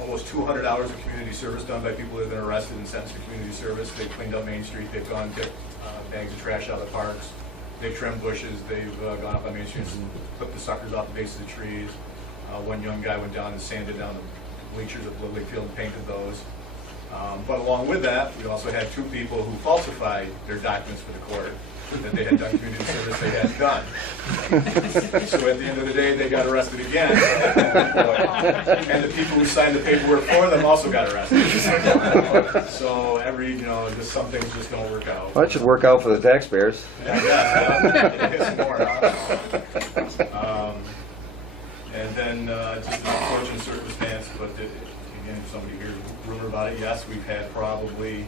almost 200 hours of community service done by people that have been arrested and sentenced to community service. They've cleaned up Main Street, they've gone to bags of trash out of the parks, they've trimmed bushes, they've gone up on Main Street and clipped the suckers off the base of the trees. One young guy went down and sanded down the bleachers at Lily Field and painted those. But along with that, we also had 2 people who falsified their documents for the court that they had done community service they hadn't done. So at the end of the day, they got arrested again. And the people who signed the paperwork for them also got arrested. So just some things just don't work out. Well, that should work out for the taxpayers. Yeah, it hits more out. And then just an unfortunate circumstance, but again, if somebody hears rumor about it, yes, we've had probably,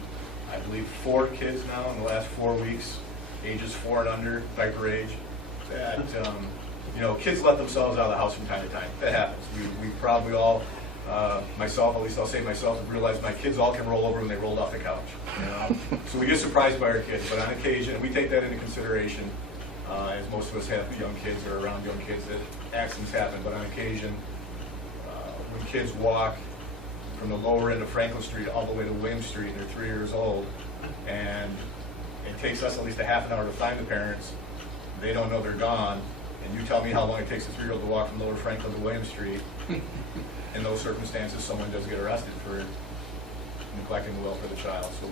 I believe, 4 kids now in the last 4 weeks, ages 4 and under, diaper age, that, kids let themselves out of the house from time to time. That happens. We probably all, myself, at least I'll say myself, have realized my kids all can roll over when they rolled off the couch. So we get surprised by our kids, but on occasion, and we take that into consideration, as most of us have young kids or around young kids, that accidents happen, but on occasion, when kids walk from the lower end of Franklin Street all the way to William Street, and they're 3 years old, and it takes us at least a half an hour to find the parents, they don't know they're gone, and you tell me how long it takes a 3-year-old to walk from Lower Franklin to William Street. In those circumstances, someone does get arrested for neglecting the welfare of the child. So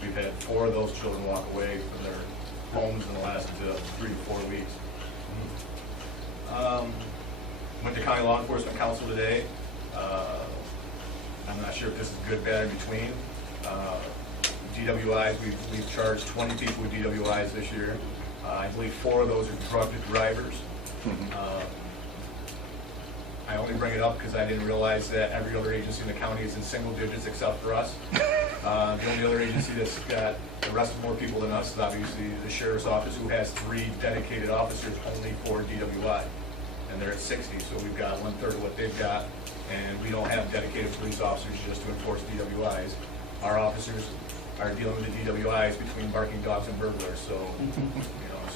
we've had 4 of those children walk away from their homes in the last 3 to 4 weeks. Went to County Law Enforcement Council today. I'm not sure if this is good, bad, in between. DWIs, we've charged 20 people with DWIs this year. I believe 4 of those are drug drivers. I only bring it up because I didn't realize that every other agency in the county is in single digits except for us. The only other agency that's got arrested more people than us is obviously the Sheriff's Office, who has 3 dedicated officers only for DWI. And they're at 60, so we've got 1/3 of what they've got, and we don't have dedicated police officers just to enforce DWIs. Our officers are dealing with the DWIs between barking dogs and burglars, so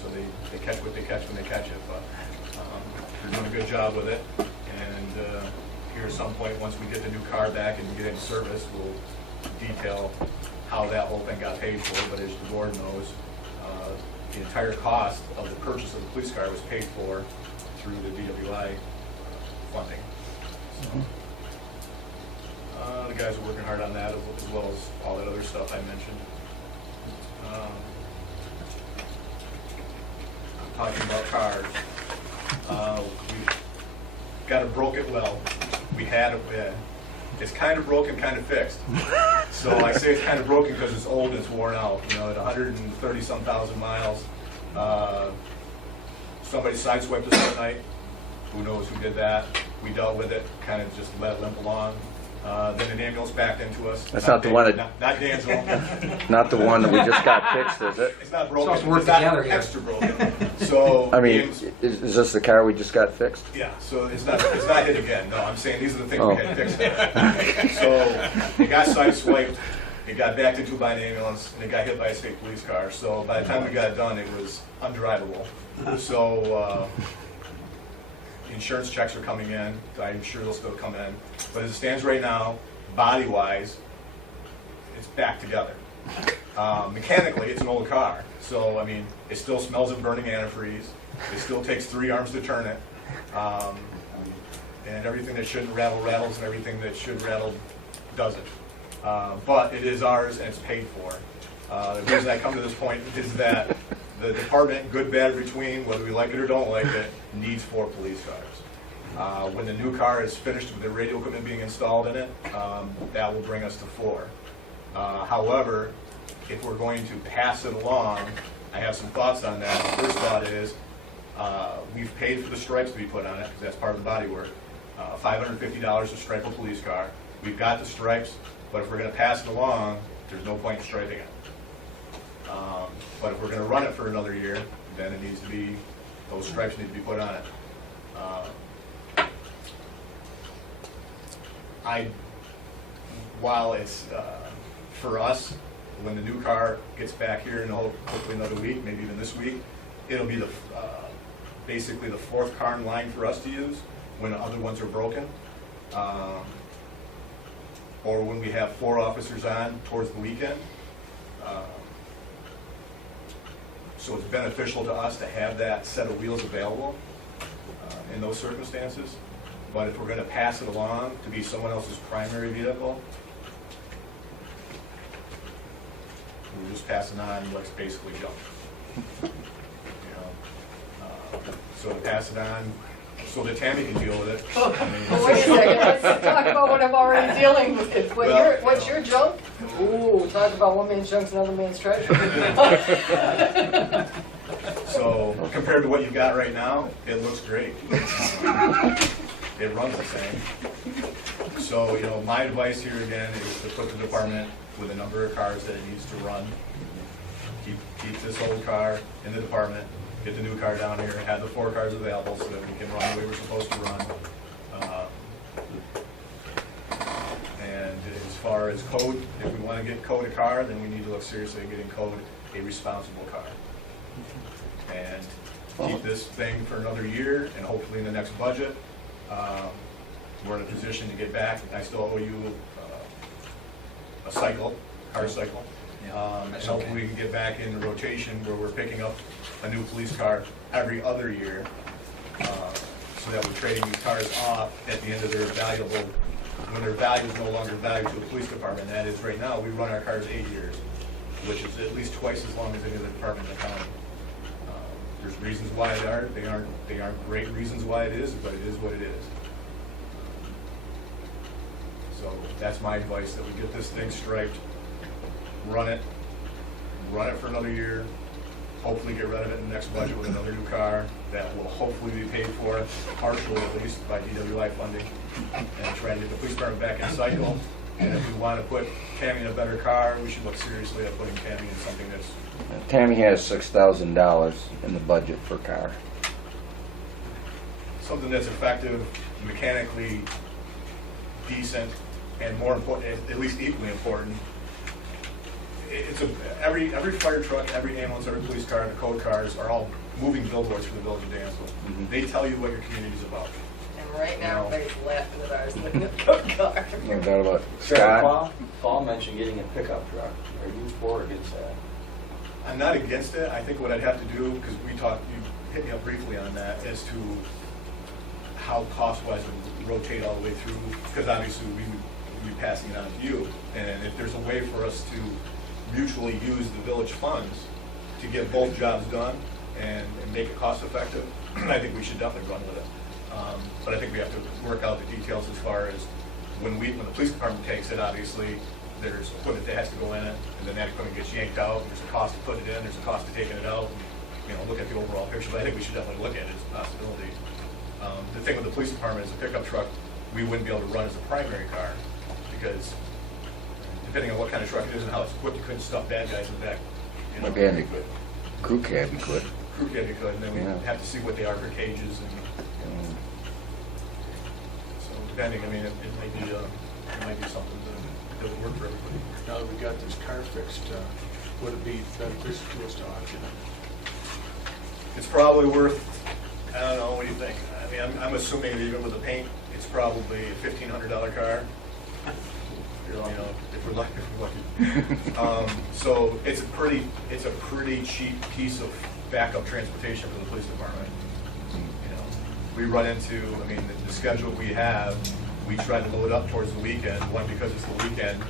so they catch what they catch when they catch it. But they're doing a good job with it, and here at some point, once we get the new car back and we get it in service, we'll detail how that whole thing got paid for. But as the board knows, the entire cost of the purchase of the police car was paid for through the DWI funding. So, the guys are working hard on that, as well as all that other stuff I mentioned. Talking about cars, we got a broken, well, we had it, it's kind of broken, kind of fixed. So I say it's kind of broken because it's old and it's worn out, at 130-some thousand miles. Somebody sideswiped us that night. Who knows who did that? We dealt with it, kind of just let it limp along. Then an ambulance backed into us. That's not the one that- Not Dan's home. Not the one that we just got fixed, is it? It's not broken. So it's work It's not together here. extra broken. So I mean, ambulance- is this the car we just got fixed? yeah, so it's not hit again. No, I'm saying these are the things Oh. we had to fix. So it got sideswiped, it got backed into by an ambulance, and it got hit by a state police car. So by the time we got it done, it was undrivable. So insurance checks are coming in. I'm sure they'll still come in. But as it stands right now, body-wise, it's back together. Mechanically, it's an old car. So, I mean, it still smells of burning antifreeze. It still takes 3 arms to turn it. And everything that shouldn't rattle, rattles, and everything that should rattle, doesn't. But it is ours, and it's paid for. The reason I come to this point is that the department, good, bad, or between, whether we like it or don't like it, needs 4 police cars. When the new car is finished with the radio equipment being installed in it, that will bring us to 4. However, if we're going to pass it along, I have some thoughts on that. The first thought is, we've paid for the stripes to be put on it, because that's part of the body work. $550 to stripe a police car. We've got the stripes, but if we're going to pass it along, there's no point in striping it. But if we're going to run it for another year, then it needs to be, those stripes need to be put on it. While it's, for us, when the new car gets back here in hopefully another week, maybe even this week, it'll be basically the 4th car in line for us to use when the other ones are broken. or when we have 4 officers on towards the weekend. So it's beneficial to us to have that set of wheels available in those circumstances. But if we're going to pass it along to be someone else's primary vehicle, we're just passing on what's basically junk. So to pass it on, so that Tammy can deal with it. I mean, Well, wait a second, let's talk about what I'm already dealing with. What's your junk? Ooh, talk about one man's junk's another man's treasure. So compared to what you've got right now, it looks great. It runs the same. So, my advice here again is to put the department with a number of cars that it needs to run. Keep this old car in the department, get the new car down here, have the 4 cars available so that we can run the way we're supposed to run. And as far as code, if we want to get code a car, then we need to look seriously at getting code a responsible car. And keep this thing for another year, and hopefully in the next budget, we're in a position to get back. I still owe you a car cycle. And hopefully we can get back in the rotation where we're picking up a new police car every other year, so that we're trading these cars off at the end of their when their value is no longer valued to the police department. That is, right now, we run our cars 8 years, which is at least twice as long as any other department in the county. There's reasons why they aren't great reasons why it is, but it is what it is. So that's my advice, that we get this thing striped, run it for another year, hopefully get rid of it in the next budget with another new car that will hopefully be paid for, partially at least, by DWI funding, and try to get the police department back in cycle. And if we want to put Tammy in a better car, we should look seriously at putting Tammy in something that's... Tammy has $6,000 in the budget for car. something that's effective, mechanically decent, and more important, at least equally important. Every fire truck, every ambulance, every police car, and the code cars are all moving billboards for the village of Dansville. Mhm. They tell you what your community's about. And right now, everybody's laughing at ours, looking at the code car. No doubt about it. Sheriff, Scott? Paul mentioned getting a pickup truck. Are you for or against that? I'm not against it. I think what I'd have to do, because you hit me up briefly on that, as to how cost-wise it would rotate all the way through, because obviously we would be passing it on to you. And if there's a way for us to mutually use the village funds to get both jobs done and make it cost-effective, I think we should definitely run with it. But I think we have to work out the details as far as when the police department takes it, obviously, there's equipment that has to go in it, and then that equipment gets yanked out, there's a cost to put it in, there's a cost to taking it out, and, look at the overall picture, but I think we should definitely look at it as a possibility. The thing with the police department is a pickup truck, we wouldn't be able to run as a primary car, because depending on what kind of truck it is and how it's equipped, you couldn't stuff bad guys in the back. Maybe in the crew cab you could. Crew cab you could, and then we Yeah. have to see what they are for cages, and so depending, it might be something that would work for everybody. Now that we got this car fixed, would it be beneficial to us to auction it? It's probably worth, I don't know, what do you think? I'm assuming that even with the paint, it's probably a $1,500 car. If we're lucky. So it's a pretty cheap piece of backup transportation for the police department. We run into, the schedule we have, we try to load up towards the weekend, one, because it's the weekend,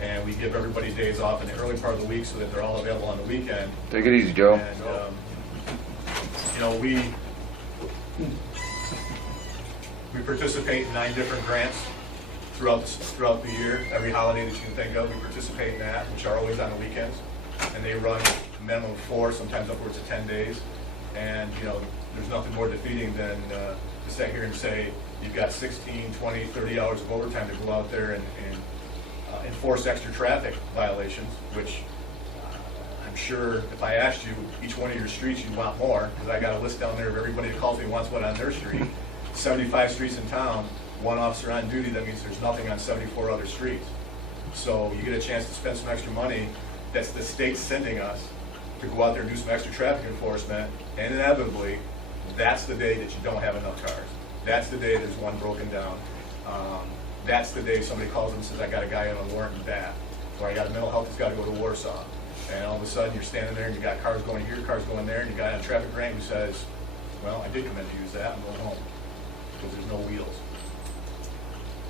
and we give everybody days off in the early part of the week so that they're all available on the weekend. Take it easy, Joe. And, we participate in 9 different grants throughout the year. Every holiday that you can think of, we participate in that, which are always on the weekends. And they run a minimum of 4, sometimes upwards of 10 days. And, there's nothing more defeating than to sit here and say, you've got 16, 20, 30 hours of overtime to go out there and enforce extra traffic violations, which I'm sure if I asked you each one of your streets, you'd want more, because I got a list down there of everybody that calls me wants one on their street. 75 streets in town, 1 officer on duty, that means there's nothing on 74 other streets. So you get a chance to spend some extra money that's the state sending us to go out there and do some extra traffic enforcement, and inevitably, that's the day that you don't have enough cars. That's the day there's one broken down. that's the day somebody calls them and says, I got a guy on a warrant in Bath, or I got a mental health that's got to go to Warsaw. And all of a sudden, you're standing there and you got cars going here, cars going there, and you got a traffic grant who says, well, I did come in to use that, I'm going home, because there's no wheels.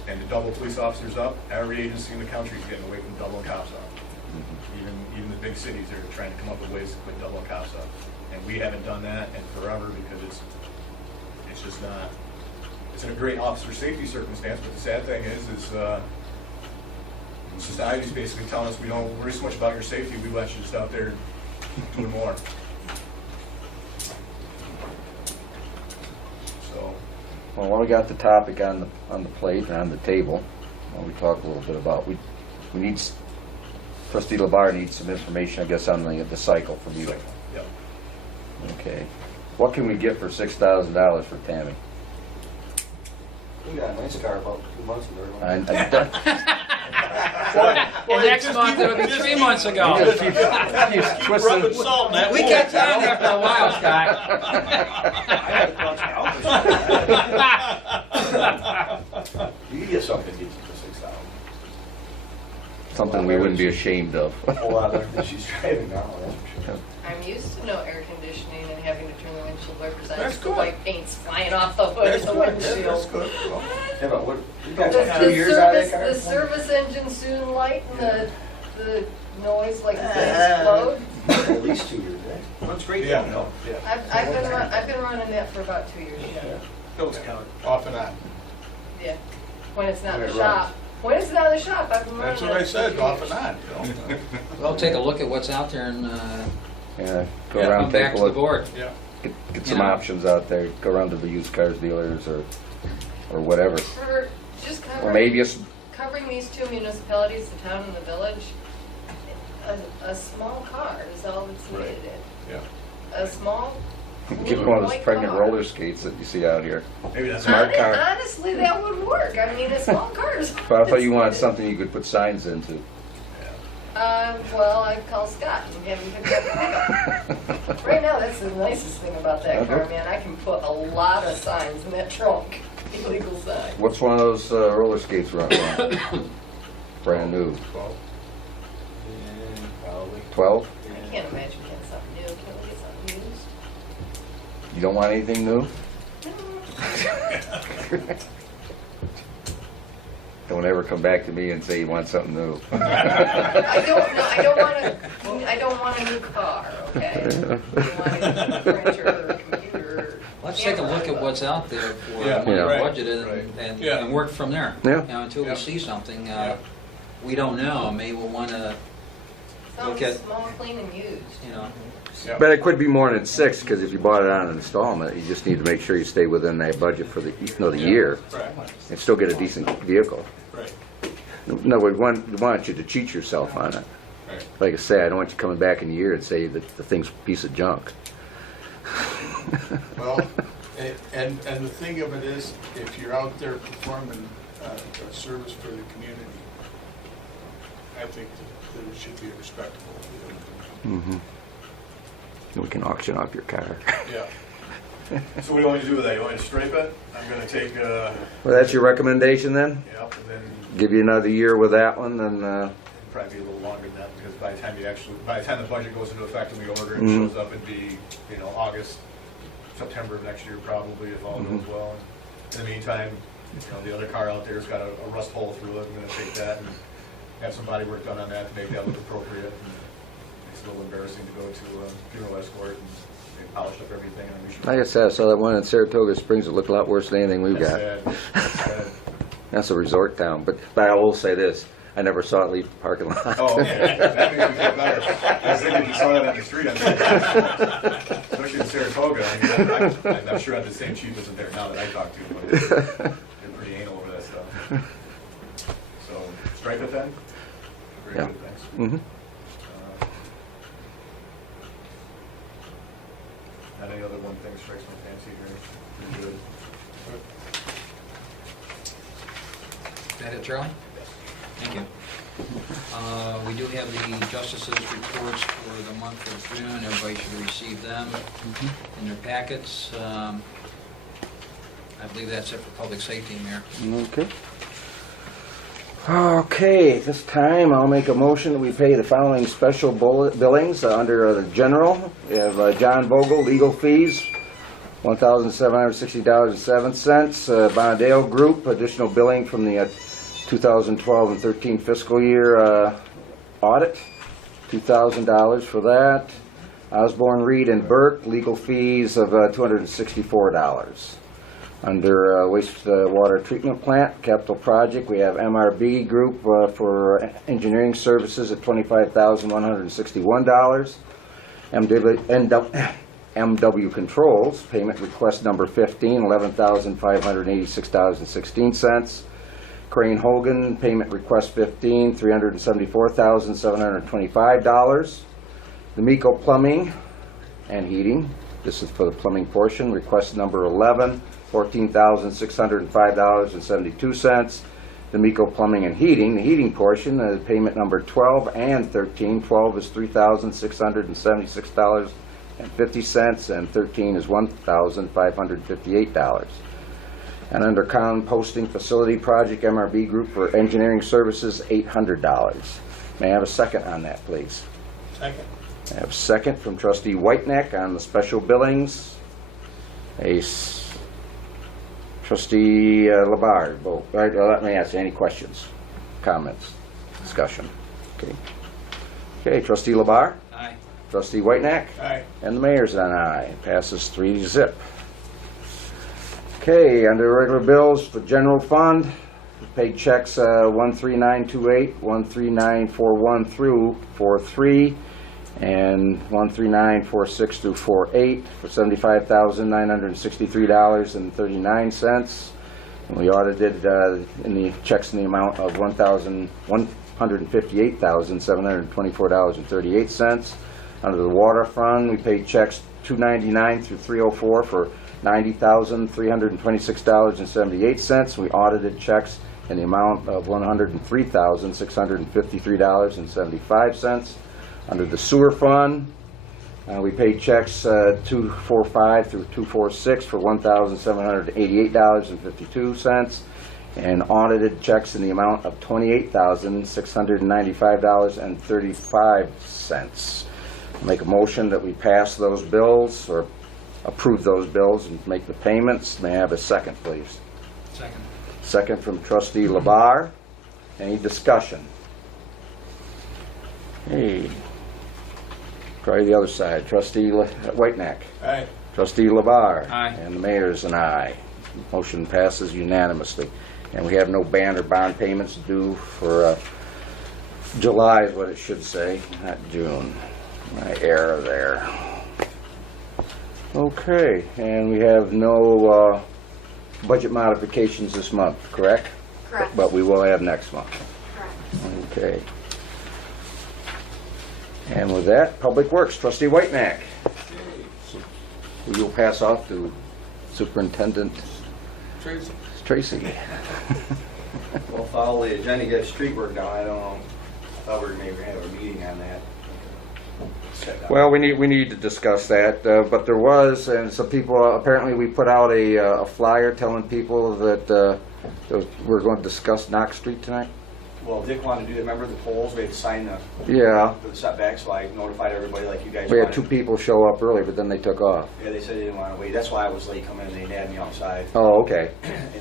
And to double police officers up, every agency in the country is getting away from doubling cops up. Even the big cities are trying to come up with ways to quit doubling cops up. And we haven't done that in forever because it's just not, it's in a great officer safety circumstance, but the sad thing is society's basically telling us we don't worry so much about your safety, we want you just out there doing more. So, Well, while we got the topic on the plate and on the table, we talk a little bit about, we need, Trustee LeBar needs some information, I guess, on the cycle from you. yep. Okay. What can we get for $6,000 for Tammy? We got a nice car about 2 months ago. And Next month, it'll be 3 months ago. Keep rubbing salt in that We wound. got you on there for a while, Scott. You can get something decent for 6,000. something we wouldn't be ashamed of. A lot better than she's driving now, that's for sure. I'm used to no air conditioning and having to turn the windshield wipers on. That's so good. white paint's flying off the hood That's of the good, windshield. yeah, that's good. Yeah, but what, you got The, like 2 years out of that car? the service engine soon light and the noise like the thing explode. At least 2 years, right? Looks great. Yeah, though. no, yeah. I've been running that for about 2 years, yeah. Those count. Off and on. Yeah. When it's not in When the it shop. runs. When it's not in the shop, I've been running That's what it I for said, 2 off years. and on, you know? Well, take a look at what's out there and Yeah, go Yeah, around, come take back a to the look, board. Yeah. get some You know. options out there. Go around to the used cars dealers or whatever. For just Or maybe covering these two municipalities, the town and the village, a small car is all that's Right. needed. Yeah. A small, get one of those white pregnant car. roller skates that you see out here. Maybe that's Smart car. Honestly, that would work. I mean, a small car is. But I thought you wanted something you could put signs into. Well, I'd call Scott and have him pick up. Right now, that's the nicest thing about that car, Okay. man. I can put a lot of signs in that trunk, illegal signs. What's one of those roller skates run? Brand new. 12. Probably. 12? I can't imagine getting something new. Can we get something used? You don't want anything new? Don't ever come back to me and say you want something new. I don't want a new car, okay? I want a new printer or a computer or Let's take a camera, look at but- what's out there for Yeah, what right, budgeted right. and Yeah. work from there. Yeah. You know, until we Yeah. see something, Yeah. we don't know, maybe we'll want to, Something Look at- small, clean, and used. you know, Yeah. But it could be more than 6, because if you bought it on an installment, you just need to make sure you stay within that budget for the year Right, and still get a decent vehicle. right, No, we want you to cheat yourself on it. right. Like I say, I don't want you coming back in a year and say that the thing's a piece of junk. Well, and the thing of it is, if you're out there performing a service for the community, I think that it should be respectable. We can auction off your car. Yeah. So what do you want me to do with that? You want me to stripe it? I'm gonna take, Well, that's your recommendation then? yep, and then Give you another year with that one, then, probably be a little longer than that, because by the time the budget goes into effect and we order it, Mhm. shows up, it'd be, August, September of next year probably, if all goes well. In the meantime, the other car out there's got a rust hole through it, I'm gonna take that and have some body work done on that to make that look appropriate. And it's a little embarrassing to go to a funeral escort and they polished up everything and we should. like I said, I saw that one in Saratoga Springs that looked a lot worse than anything we've got. That's sad. That's a resort town, but I will say this, I never saw it leave the parking lot. Oh, okay. That makes me feel better. I was thinking you saw that on the street, especially in Saratoga. I mean, I'm sure I'm the same chief as there now that I talk to, but they're pretty anal over that stuff. So, stripe it then? Very Yeah. good, thanks. Mhm. Not any other one thing strikes my fancy here. Pretty good. is that it, Charlie? Thank you. We do have the justices' reports for the month of June. Everybody should receive them in their packets. I believe that's it for public safety, Mayor. Okay. Okay, this time I'll make a motion that we pay the following special billings under the general. We have John Vogel, legal fees, $1,760.07. Bondale Group, additional billing from the 2012 and 13 fiscal year audit, $2,000 for that. Osborne, Reed, and Burke, legal fees of $264. Under wastewater treatment plant, capital project, we have MRB Group for engineering services at $25,161. MW Controls, payment request number 15, $11,586.16. Crane Hogan, payment request 15, $374,725. D'Amico Plumbing and Heating, this is for the plumbing portion, request number 11, $14,605.72. D'Amico Plumbing and Heating, the heating portion, payment number 12 and 13. 12 is $3,676.50, and 13 is $1,558. And under composting facility project, MRB Group for engineering services, $800. May I have a second on that, please? Second. I have a second from trustee Whiteneck on the special billings. Trustee Labarge, vote. Let me ask, any questions, comments, discussion? Okay, trustee Labarge? Aye. Trustee Whiteneck? Aye. And the mayor's an aye. Passes 3-0. Okay, under regular bills for general fund, we paid checks 13928, 13941 through 43, and 13946 through 48 for $75,963.39. And we audited in the checks in the amount of $158,724.38. Under the water fund, we paid checks 299 through 304 for $90,326.78. We audited checks in the amount of $103,653.75. Under the sewer fund, we paid checks 245 through 246 for $1,788.52, and audited checks in the amount of $28,695.35. Make a motion that we pass those bills, or approve those bills and make the payments. May I have a second, please? Second. Second from trustee Labar. Any discussion? Hey. Try the other side. Trustee Whiteneck. Aye. Trustee Labar. Aye. And the mayor's an aye. Motion passes unanimously. And we have no bond or bond payments due for July is what it should say, not June. My error there. Okay, and we have no budget modifications this month, correct? Correct. But we will have next month. Correct. Okay. And with that, Public Works, trustee Whiteneck. We will pass off to Superintendent Tracy. Tracy. We'll follow the agenda, get street work done. I don't know. I thought we were maybe have a meeting on that. Well, we need to discuss that, but there was, and some people, apparently we put out a flyer telling people that we're going to discuss Knox Street tonight. Well, Dick wanted to do that. Remember the polls? We had to sign Yeah, the setback, so I notified everybody like you guys we had wanted. 2 people show up early, but then they took off. Yeah, they said they didn't want to wait. That's why I was late coming in. They had me outside. Oh, okay.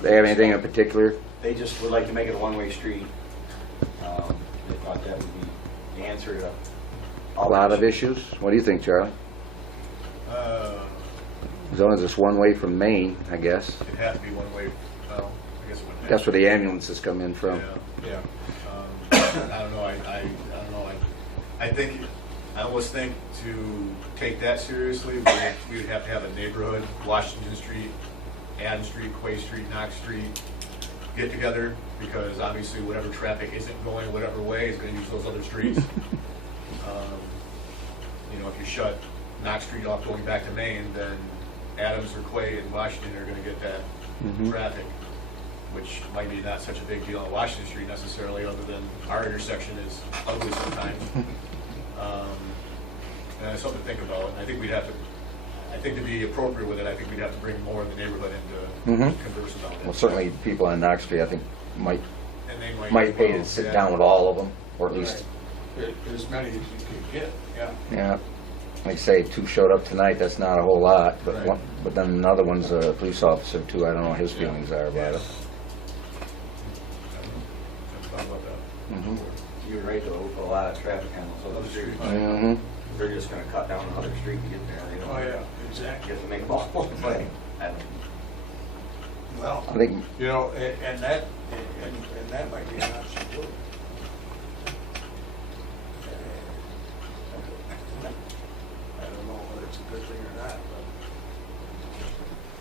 They have anything in particular? They just would like to make it a one-way street. They thought that would be the answer to A lot of issues? What do you think, Charlie? As long as it's one way from Maine, I guess. It'd have to be one way, well, I guess it would have. That's where the ambulances come in from. Yeah. I don't know, I don't know, I think, I almost think to take that seriously, we would have to have a neighborhood, Washington Street, Adams Street, Quay Street, Knox Street, get together, because obviously whatever traffic isn't going whatever way is gonna use those other streets. You know, if you shut Knox Street off going back to Maine, then Adams or Quay and Washington are gonna get that traffic, which might be not such a big deal on Washington Street necessarily, other than our intersection is ugly sometimes. And it's something to think about, and I think to be appropriate with it, I think we'd have to bring more of the neighborhood into converse about it. Well, certainly people on Knox Street, I think, might And they might. might pay to well, sit yeah. down with all of them, or at least, As many as you could get, yeah. yeah. Like I say, 2 showed up tonight, that's not a whole lot, but Right. one, but then another one's a police officer too, I don't know what his feelings are about it. Thought about that. Mhm. You're right, though, with a lot of traffic on those other streets. Mhm. They're just gonna cut down another street to get there. They don't Oh, yeah, exactly. get to make them all play. I don't- Well, I think, you know, and that might be an option too. I don't know whether it's a good thing or not,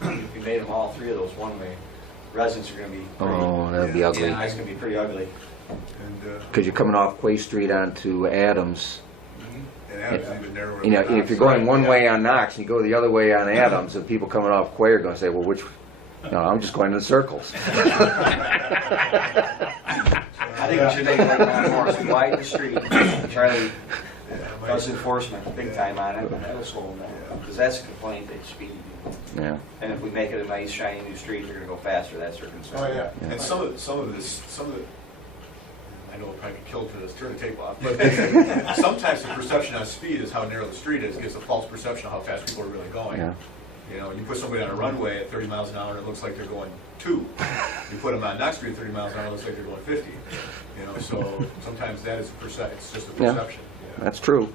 but. If you made them all 3 of those one-way, residents are gonna be pretty, oh, that'd be ugly. yeah, it's gonna be pretty ugly. And, Because you're coming off Quay Street onto Adams. and Adams is even narrower. You know, than if you're Knox. going one Yeah. way on Knox and you go the other way on Adams, and people coming off Quay are going to say, well, which, no, I'm just going in circles. I think we should make like one more, so widen the street. Charlie Yeah, it might- does enforcement big time on it, and that'll slow them down. Because that's a complaint, they speed. Yeah. And if we make it a nice shiny new street, they're gonna go faster, that's their concern. Oh, yeah. And some of the, I know I'll probably get killed for this, turn the tape off, but sometimes the perception on speed is how narrow the street is, gives a false perception of how fast people are really going. Yeah. You know, you put somebody on a runway at 30 miles an hour, and it looks like they're going 2. You put them on Knox Street at 30 miles an hour, it looks like they're going 50. You know, so sometimes that is it's just a Yeah. perception. Yeah. That's true.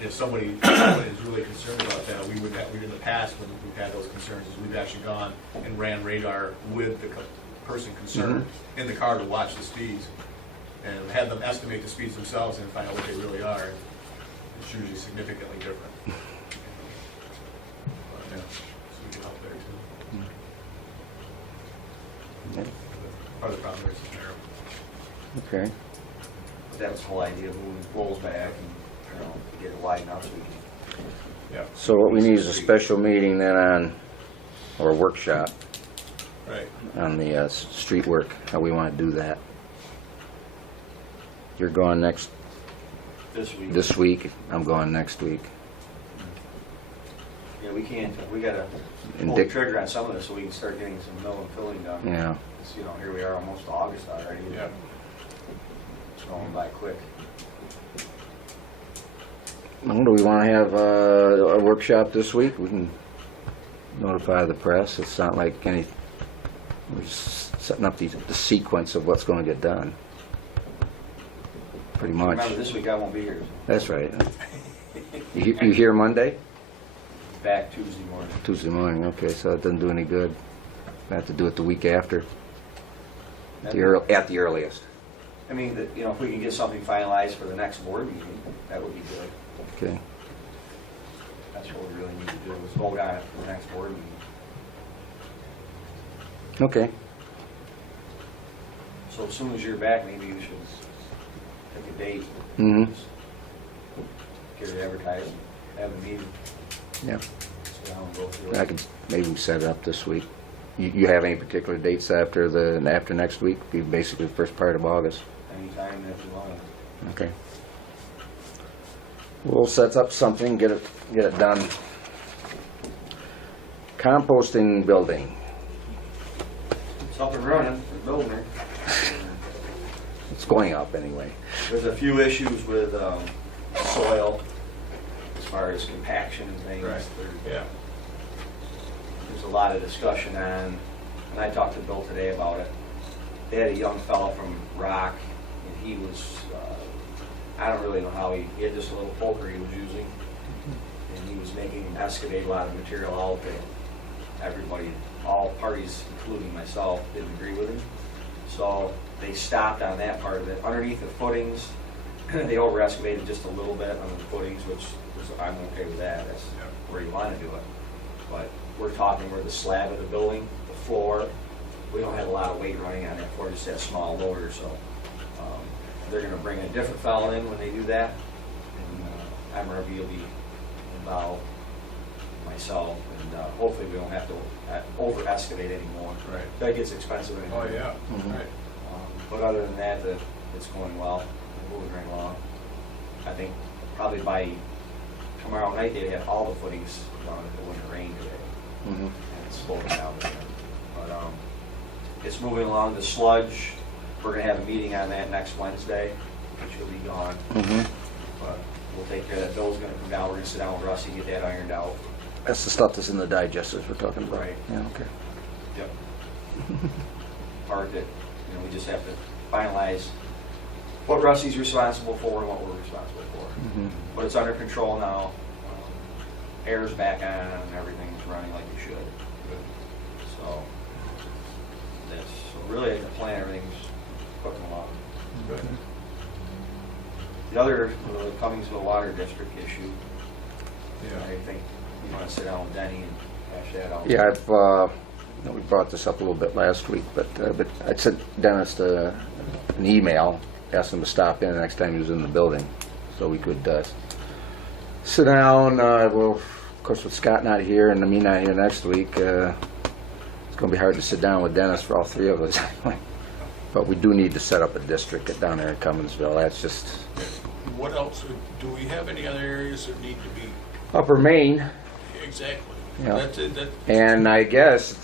If somebody is really concerned about that, we in the past, when we've had those concerns, is we've actually gone and ran radar with the person concerned in the car to watch the speeds, and had them estimate the speeds themselves and find out what they really are. It's usually significantly different. But, yeah, so we can help there too. Part of the problem there is it's narrow. Okay. But that was the whole idea of moving poles back and, you know, to get it wide enough so we can. Yeah, So what we need is a special meeting then on, or a workshop right. on the street work, how we want to do that. You're going next, this week, I'm going next week. Yeah, we can't, we gotta And pull the Dick- trigger on some of this so we can start getting some mill and filling done. Yeah. 'Cause, you know, here we are almost to August already. Yeah. It's going by quick. Well, do we want to have a workshop this week? We can notify the press. It's not like any, we're just setting up the sequence of what's going to get done. Pretty much. Remember, this week I won't be here. That's right. You here Monday? Back Tuesday morning. Tuesday morning, okay, so it doesn't do any good. I have to do it the week after, at the earliest. I mean, you know, if we can get something finalized for the next board meeting, that would be good. Okay. That's what we really need to do, is vote on it for the next board meeting. Okay. So as soon as you're back, maybe you should pick a date, Mm-hmm. get it advertised, have a meeting, Yeah. so down and go through I it. could maybe set it up this week. You have any particular dates after next week? Be basically the first part of August. Anytime that you want. Okay. We'll set up something, get it done. Composting building. It's up and running, we're building it. It's going up anyway. There's a few issues with soil, as far as compaction and things. Right. Yeah. There's a lot of discussion on, and I talked to Bill today about it. They had a young fellow from Rock, and he was, I don't really know how he had just a little poker he was using, and he was making him excavate a lot of material out there. Everybody, all parties, including myself, didn't agree with him. So they stopped on that part of it. Underneath the footings, they over excavated just a little bit on the footings, which I'm okay with that. That's where you want to do it. But we're talking where the slab of the building, the floor, we don't have a lot of weight running on that floor, just that small loader, so they're gonna bring a different fellow in when they do that. And MRV will be involved, myself, and hopefully we don't have to over excavate anymore. Right. That gets expensive Oh, anyway. yeah, Mhm. right. But other than that, it's going well, we're moving right along. I think probably by tomorrow night, they'd have all the footings done if it wouldn't rain today. Mm-hmm. And it's slowing down. But it's moving along. The sludge, We're gonna have a meeting on that next Wednesday, which will be gone, Mhm. but we'll take care of that. Bill's gonna come down, we're gonna sit down with Rusty, get that ironed out. That's the stuff that's in the digesters we're talking about. Right. Yeah, okay. Yep. Part that, we just have to finalize what Rusty's responsible for and what we're responsible for. Mhm. But it's under control now. Air's back on and everything's running like it should. So really the plan, everything's cooking along. Good. The other, the Cummingsville Water District issue, Yeah. I think you want to sit down with Denny and hash that out. Yeah, we brought this up a little bit last week, but I sent Dennis an email, asked him to stop in the next time he was in the building, so we could sit down. Well, of course, with Scott not here and me not here next week, it's going to be hard to sit down with Dennis for all three of us. But we do need to set up a district down there in Cummingsville. That's just What else, do we have any other areas that need to be, Upper Main. exactly? Yeah. That's it, that, And I guess,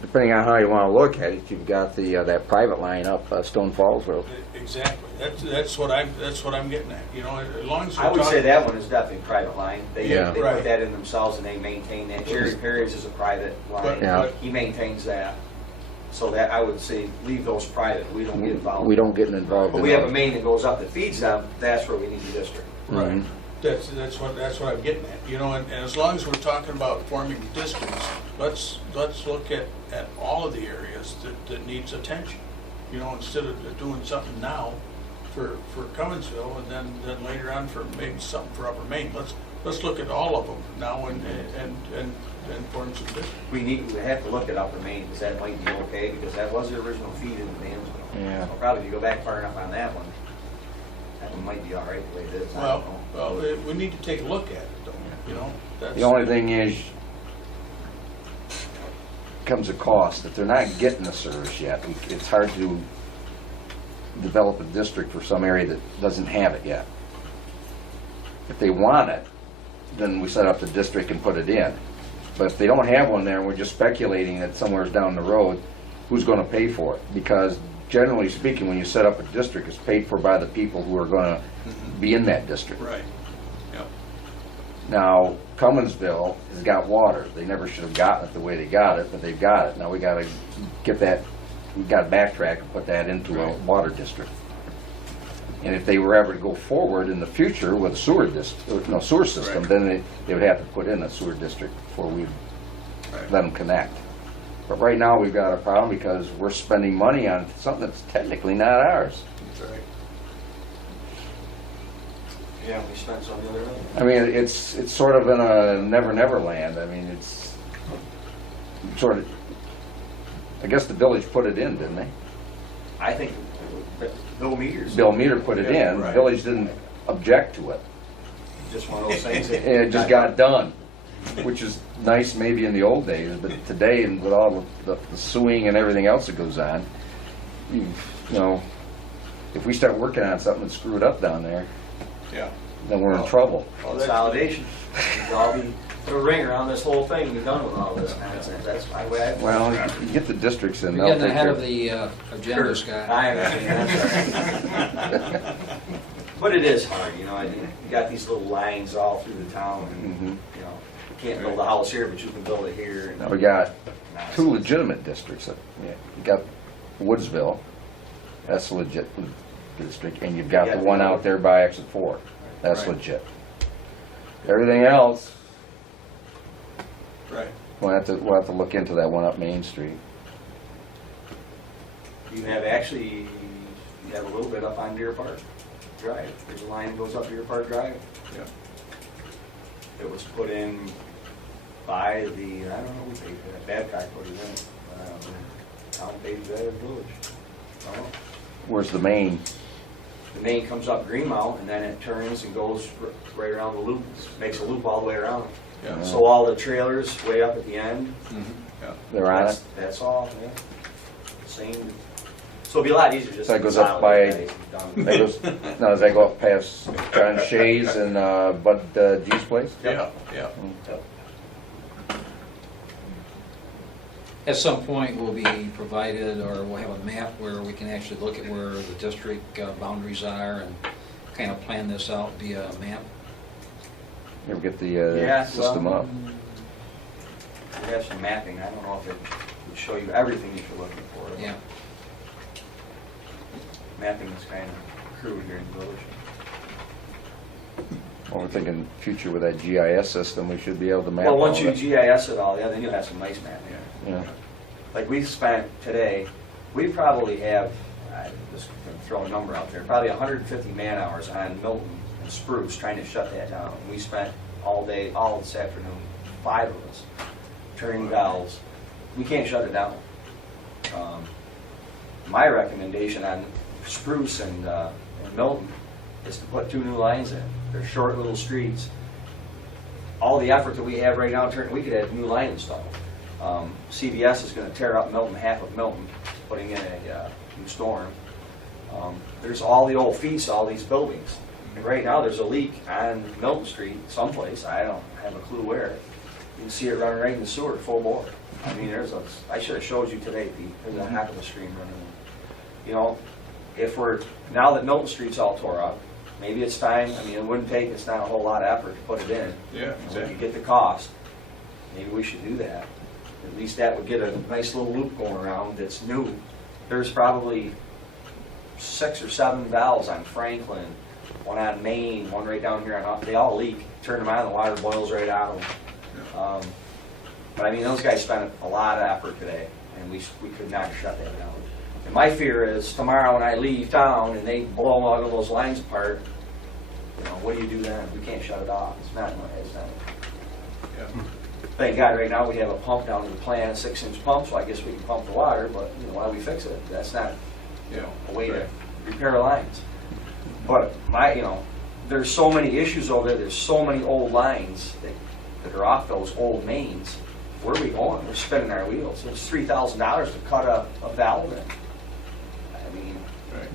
depending on how you want to look at it, you've got that private line up Stone Falls Road. exactly, that's what I'm getting at, as long as we're I would say talking- that one is definitely private line. They Yeah. they Right. put that in themselves and they maintain that. Jerry Perry's is a private line. Yeah. He maintains that. So that, I would say, leave those private. We don't get involved. We don't get involved But in we have a those. main that goes up that feeds them. That's where we need the district. Right, Mhm. that's what I'm getting at, and as long as we're talking about forming districts, let's look at all of the areas that needs attention. Instead of doing something now for Cummingsville and then later on for maybe something for Upper Main. Let's look at all of them now and form some districts. We have to look at Upper Main because that might be okay because that was the original feed in the Mansville. Yeah. So probably if you go back far enough on that one might be all right the way it is. I don't know. Well, we need to take a look at it though, that's. The only thing is, comes a cost. If they're not getting the service yet, it's hard to develop a district for some area that doesn't have it yet. If they want it, then we set up the district and put it in. But if they don't have one there, and we're just speculating that somewhere's down the road, who's going to pay for it? Because generally speaking, when you set up a district, it's paid for by the people who are going to be in that district. Right, yep. Now, Cummingsville has got water. They never should have gotten it the way they got it, but they've got it. Now we got to get that, we got to backtrack and put that into a water district. And if they were ever to go forward in the future with a sewer system, Right. then they would have to put in a sewer district before we Right. let them connect. But right now, we've got a problem because we're spending money on something that's technically not ours. That's right. Yeah, we spent some the other day. I mean, it's sort of in a never land. I mean, it's sort of, I guess the village put it in, didn't they? I think Bill Meters. Bill Meter put it Yeah, in, the right. village didn't object to it. Just one of those things. that- And it just got done, which is nice maybe in the old days, but today, and with all the suing and everything else that goes on, you know, if we start working on something that's screwed up down there, Yeah. then we're in trouble. Well, that's- Consolidation. We'll all be, put a ring around this whole thing, be done with all this nonsense. That's my way. Well, you get the districts in, You're they'll getting take ahead care of the agenda, Scott. I understand, that's all right. But it is hard, you got these little lines all through the town, and, Mhm. you can't build a house here, but you can build it here. and- Now, we got two Nonsense. legitimate districts. You got Woodsville, that's a legit district, and you've got Yeah, the one the- out there by exit 4, that's Right. legit. Everything else, Right. we'll have to look into that one up Main Street. You have actually, you have a little bit up on Deer Park Drive. There's a line that goes up Deer Park Drive. Yeah. It was put in by the, I don't know who paid for that, Babcock put it in. Town paid for that, or village. I don't know. Where's the main? The main comes up Greenmount and then it turns and goes right around the loop, makes a loop all the way around. Yeah. So all the trailers way up at the end, Yeah. They're on it? that's all, yeah. Same. So it'll be a lot easier just So to that goes up consolidate by- that and That goes, now, does that go up past John Shay's and Bud G's place? Yeah, yeah. done. At some point, we'll be provided, or we'll have a map where we can actually look at where the district boundaries are and kind of plan this out via a map. You ever get the Yeah, system well, up? We have some mapping, I don't know if it would show you everything that you're looking for. but Yeah. Mapping is kind of crude here in the village. Well, we're thinking future with that GIS system, we should be able to map Well, all once you that. GIS it all, yeah, then you'll have some nice mapping. Yeah. Like we spent today, we probably have, I just gonna throw a number out there, probably 150 man hours on Milton and Spruce trying to shut that down. We spent all day, all this afternoon, 5 of us, turning valves. We can't shut it down. My recommendation on Spruce and Milton is to put 2 new lines in. They're short little streets. All the effort that we have right now, we could have a new line installed. CVS is going to tear up Milton, half of Milton, putting in a new storm. There's all the old fees, all these buildings. And right now, there's a leak on Milton Street someplace. I don't have a clue where. You can see it running right in the sewer, full bore. I mean, I should have showed you today, Pete. There's a heck of a stream running. You know, now that Milton Street's all tore up, maybe it's time, I mean, it's not a whole lot of effort to put it in. Yeah, We could get the cost. Maybe we should do that. At least that would get a nice little loop going around that's new. There's probably 6 or 7 valves on Franklin, one on Main, one right down here on, they all leak. Turn them on, the water boils right out of them. But I mean, those guys spent a lot of effort today, and we could not shut that down. And my fear is tomorrow when I leave town and they blow all of those lines apart, you know, what do you do then? We can't shut it off. It's not. Yeah. Thank God right now we have a pump down in the plant, a 6-inch pump, so I guess we can pump the water, but you know, while we fix it, that's not, you know, a way to repair lines. But there's so many issues over there, there's so many old lines that are off those old mains. Where are we going? We're spinning our wheels. It's $3,000 to cut a valve in. I mean, Right.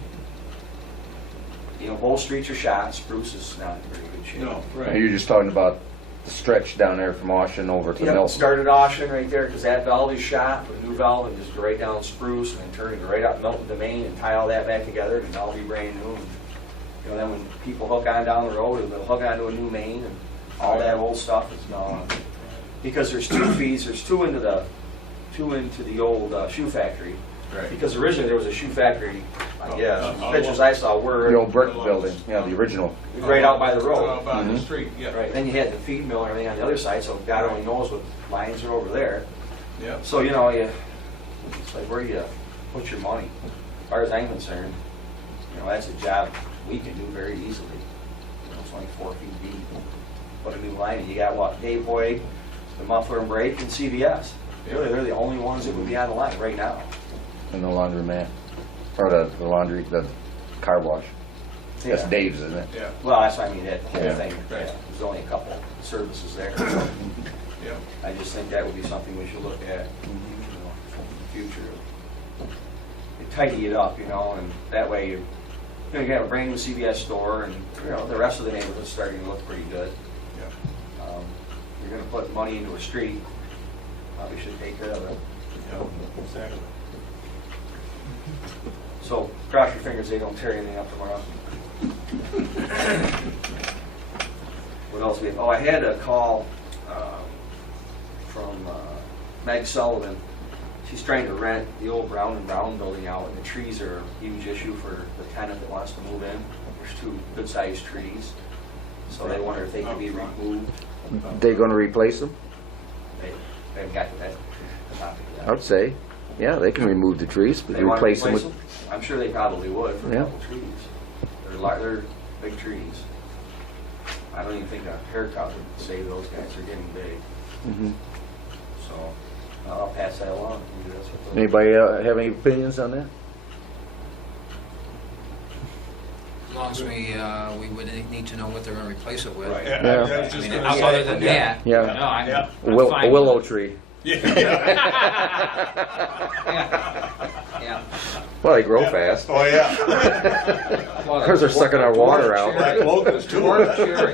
you know, both streets are shot. Spruce is not in very good shape. No, Are right. you just talking about the stretch down there from Austin over to Yep, Milton? started Austin right there because that valve is shot, put a new valve and just go right down Spruce and then turn it right up Milton to Main and tie all that back together and it'll all be brand new. And, you know, then when people hook on down the road, they'll hook onto a new main and all that old stuff is gone. Because there's 2 feeds, there's two into the old shoe factory. Right. Because originally there was a shoe factory, I guess. Oh, Pictures I saw were The old brick building, yeah, the original. right out by the road. On the Mhm. street, yeah. Right, then you had the feed mill and everything on the other side, so God only knows what lines are over there. Yeah. So, you know, it's like, where do you put your money? As far as I'm concerned, you know, that's a job we can do very easily. You know, it's only 4 feet deep. Put a new line in. You got what? Dave Boyd, the muffler and brake, and CVS. Really, they're the only ones that would be on the line right now. And the laundromat, or the laundry, the car wash. That's Yeah. Dave's, isn't it? Yeah, Well, that's what I mean, that whole Yeah. thing. Right. Yeah, there's only a couple services there. yeah. I just think that would be something we should look at, you know, in the future. You tidy it up, you know, and that way you have a brand new CVS store and, you know, the rest of the neighborhood's starting to look pretty good. Yeah. You're gonna put money into a street, probably should take care of it. Yeah, exactly. So cross your fingers they don't tear anything up tomorrow. What else we have? Oh, I had a call from Meg Sullivan. She's trying to rent the old Brown and Brown building out, and the trees are a huge issue for the tenant that wants to move in. There's 2 good-sized trees, so they wonder if they could be removed. They gonna replace them? They haven't got to that topic yet. I would say, yeah, they can remove the trees, but They want to replace them replace with... them? I'm sure they probably would for a Yeah. couple trees. They're big trees. I don't even think a haircut would save those guys. They're getting big. Mhm. So I'll pass that along. Maybe that's what they'll- Anybody have any opinions on that? As long as we would need to know what they're going to replace it with. Right. Yeah. I was I just mean, gonna say, other than that, Yeah. no, I'm Yeah. A fine willow with it. tree. Yeah. Yeah. Well, they grow fast. Oh, yeah. Well, Because they're sucking our water out. Black locust too. Dwarf cherry.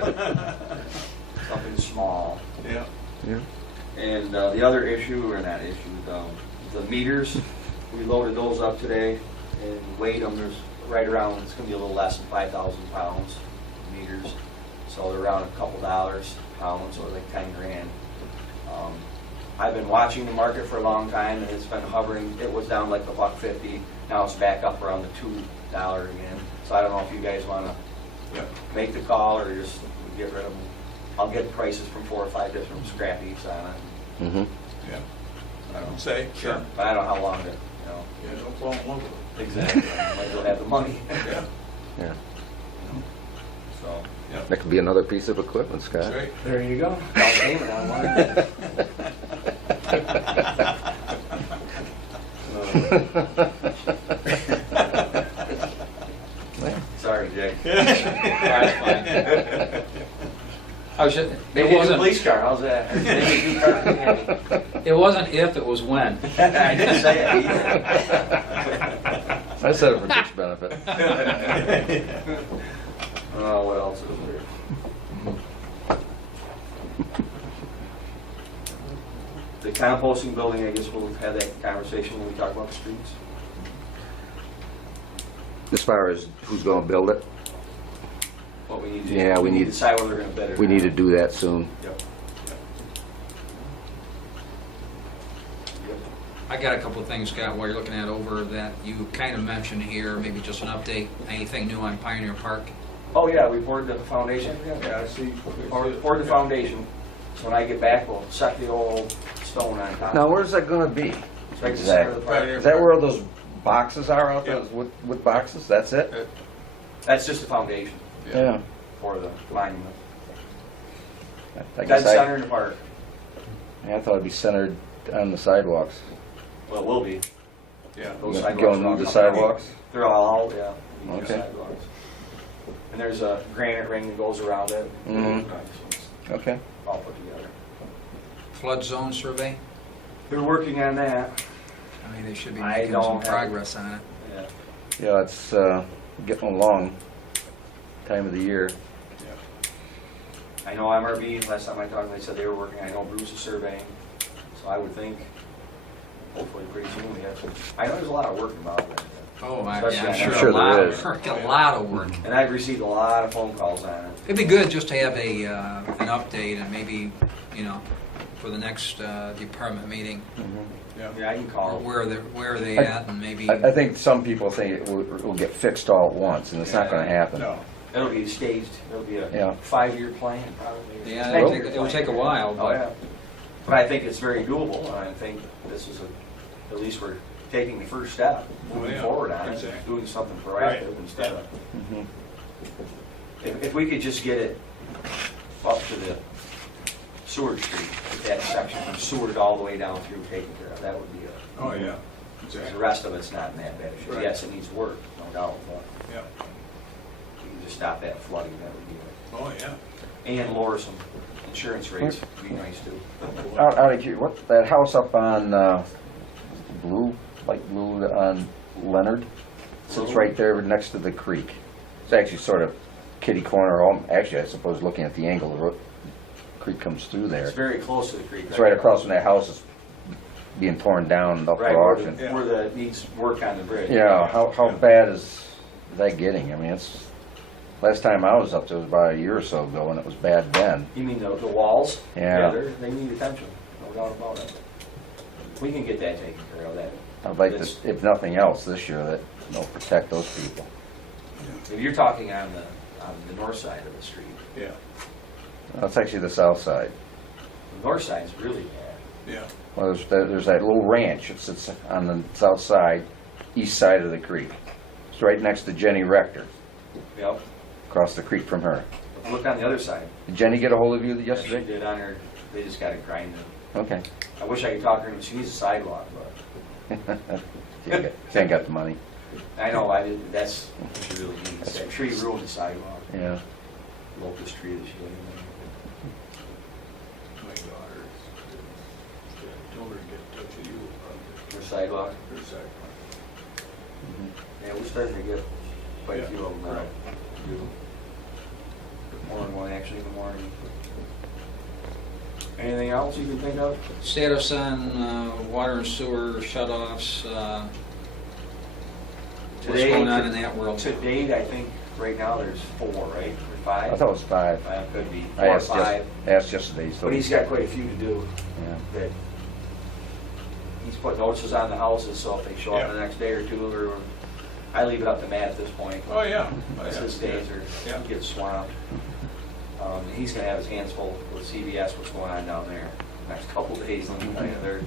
Something small. Yeah. Yeah. And the other issue, or not issue, the meters, we loaded those up today and weighed them. There's right around, it's gonna be a little less than 5,000 pounds meters. So they're around a couple dollars a pound, so like 10 grand. I've been watching the market for a long time, and it's been hovering. It was down like $1.50. Now it's back up around the $2 again. So I don't know if you guys want to make the call or just get rid of them. I'll get prices from 4 or 5 different scrap heaps on it. Mm-hmm. Yeah. I don't say. Sure. But I don't know how long to, Yeah, don't fall in love with it. exactly. I might as well have the money. Yeah, Yeah. So, That could be another piece of equipment, Scott. that's right. There you go. down payment on one. Sorry, Jake. That's fine. I was just, Maybe it a wasn't, police car, how's that? Maybe a new car for Andy. it wasn't if, it was when. I didn't say it either. I said it for Dick's benefit. Oh, what else is there? The composting building, I guess we'll have that conversation when we talk about the streets. As far as who's going to build it, What we need to. Yeah, we need- decide whether we're gonna bid it. we need to do that soon. Yep. I got a couple of things, Scott, while you're looking at over that you kind of mentioned here, maybe just an update. Anything new on Pioneer Park? Oh, yeah, we poured the foundation. Yeah, I see. Poured the foundation. So when I get back, we'll set the old stone on top. Now, where's that going to be? It's right in the center of the park. Is that where those boxes are out there with boxes? That's it? That's just the foundation Yeah. for the monument. I Dead guess center in the park. I thought it'd be centered on the sidewalks. Well, it will be. Yeah. Those You sidewalks going are all to the coming out. sidewalks? They're all, yeah. these are Okay. sidewalks. And there's a granite ring that goes around it. Mhm. So it's Okay. all put together. Flood zone survey? They're working on that. I mean, they should be I making some don't have- progress on it. Yeah. Yeah, it's getting along. Time of the year. I know MRB, last time I talked, they said they were working, I know Bruce is surveying, so I would think, hopefully pretty soon we have some, I know there's a lot of work involved in it. Oh, Especially I'm on sure that. a Sure lot there of is. work, a lot of work. And I've received a lot of phone calls on it. It'd be good just to have a, an update and maybe, you know, for the next department meeting, Yeah, I can call. where are they at and maybe, I think some people think it will get fixed all at once, and it's not going to happen. No. It'll be staged, it'll be Yeah. a 5-year plan probably. yeah, Well- it would take a while, Oh, yeah. but But I think it's very doable, and I think this is at least we're taking the first step, moving yeah, forward on it, exactly. doing something Right. proactive instead of, Mhm. if we could just get it up to the Seward Street, get that section from Seward all the way down through taken care of, that would be a, Oh, yeah. the Exactly. rest of it's not in that bad shape. Right. Yes, it needs work, no doubt, but Yeah. if we can just stop that flooding, that would be it. Oh, yeah. And lower some insurance rates, would be nice too. Out of curiosity, what, that house up on light blue on Leonard, sits right there next to the creek. It's actually sort of kitty corner, actually, I suppose, looking at the angle, the creek comes through there. It's very close to the creek. It's right across from that house that's being torn down up Right, for where auction. the, where the, needs work on the bridge. Yeah, how bad is that getting? I mean, it's, last time I was up there was about a year or so ago, and it was bad then. You mean the walls? Yeah. They need attention, no doubt about it. We can get that taken care of, that. I'd like That's- to, if nothing else, this year, that, protect those people. If you're talking on the north side of the street, Yeah. That's actually the south side. the north side's really bad. Yeah. Well, there's that little ranch that sits on the south side, east side of the creek. It's right next to Jenny Rector, Yep. across the creek from her. Look on the other side. Did Jenny get a hold of you She yesterday? did on her, they just got it grinded. Okay. I wish I could talk to her, she needs a sidewalk, but She ain't got the money. I know, that's what she really needs. That tree ruined the sidewalk, Yeah. locust tree that she had in My daughter told her to get in touch with you about there. Her sidewalk. her sidewalk. Yeah, we're starting to get quite a Yeah. few of them now. Right. More and one actually in the morning. Anything else you can think of? Status on water and sewer shut-offs, what's Today- going on in that world? To date, I think right now there's 4, right? Or 5? I thought it was 5. Could be I 4 or asked 5. asked yesterday, so. But he's got quite a few to do. Yeah. That he's put notices on the houses, so if they show up the next day or two, or I leave it up to Matt at this point. Oh, yeah. Because his days Yeah. get swamped. He's gonna have his hands full with CVS, what's going on down there next couple days. Let me tell you, they're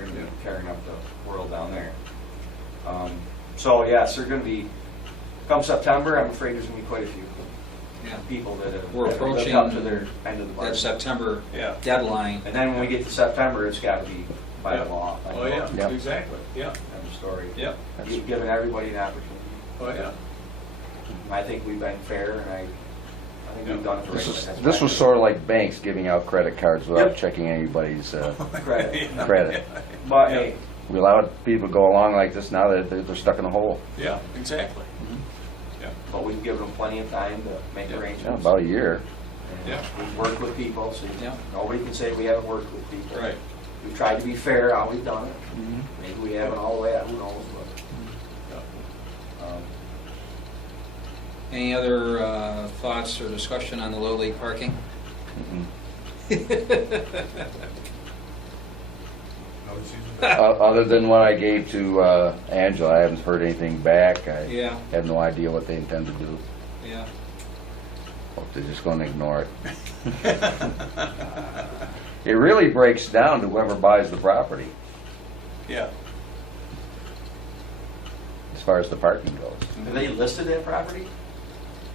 gonna be tearing up the world down there. So yes, they're gonna be, come September, I'm afraid there's gonna be quite a few Yeah. people that have We're that have lived approaching up to their end of the That bargain. September Yeah. deadline. And then when we get to September, it's gotta be by Yeah. law. by Oh, law. yeah, Yep. exactly, yeah, End of story. yeah, Giving everybody an opportunity. oh, yeah. I think we've been fair, and I think we've done it the right way. That's This why was sort of like banks giving out credit cards without Yep. checking anybody's credit. credit. But Yeah. hey, We allowed people to go along like this, now they're stuck in a hole. Yeah, exactly. but we've given them plenty of time to make Yeah, arrangements. about a year. And Yeah. We've worked with people, so Yeah. nobody can say we haven't worked with people. Right. We've tried to be fair how we've done it. Maybe we haven't all the way out, who knows, but. Any other thoughts or discussion on the low league parking? Another season. Other than what I gave to Angela, I haven't heard anything back. I Yeah, have no idea what they intend to do. yeah. Hope they're just going to ignore it. It really breaks down to whoever buys the property, Yeah, as far as the parking goes. Have they listed that property?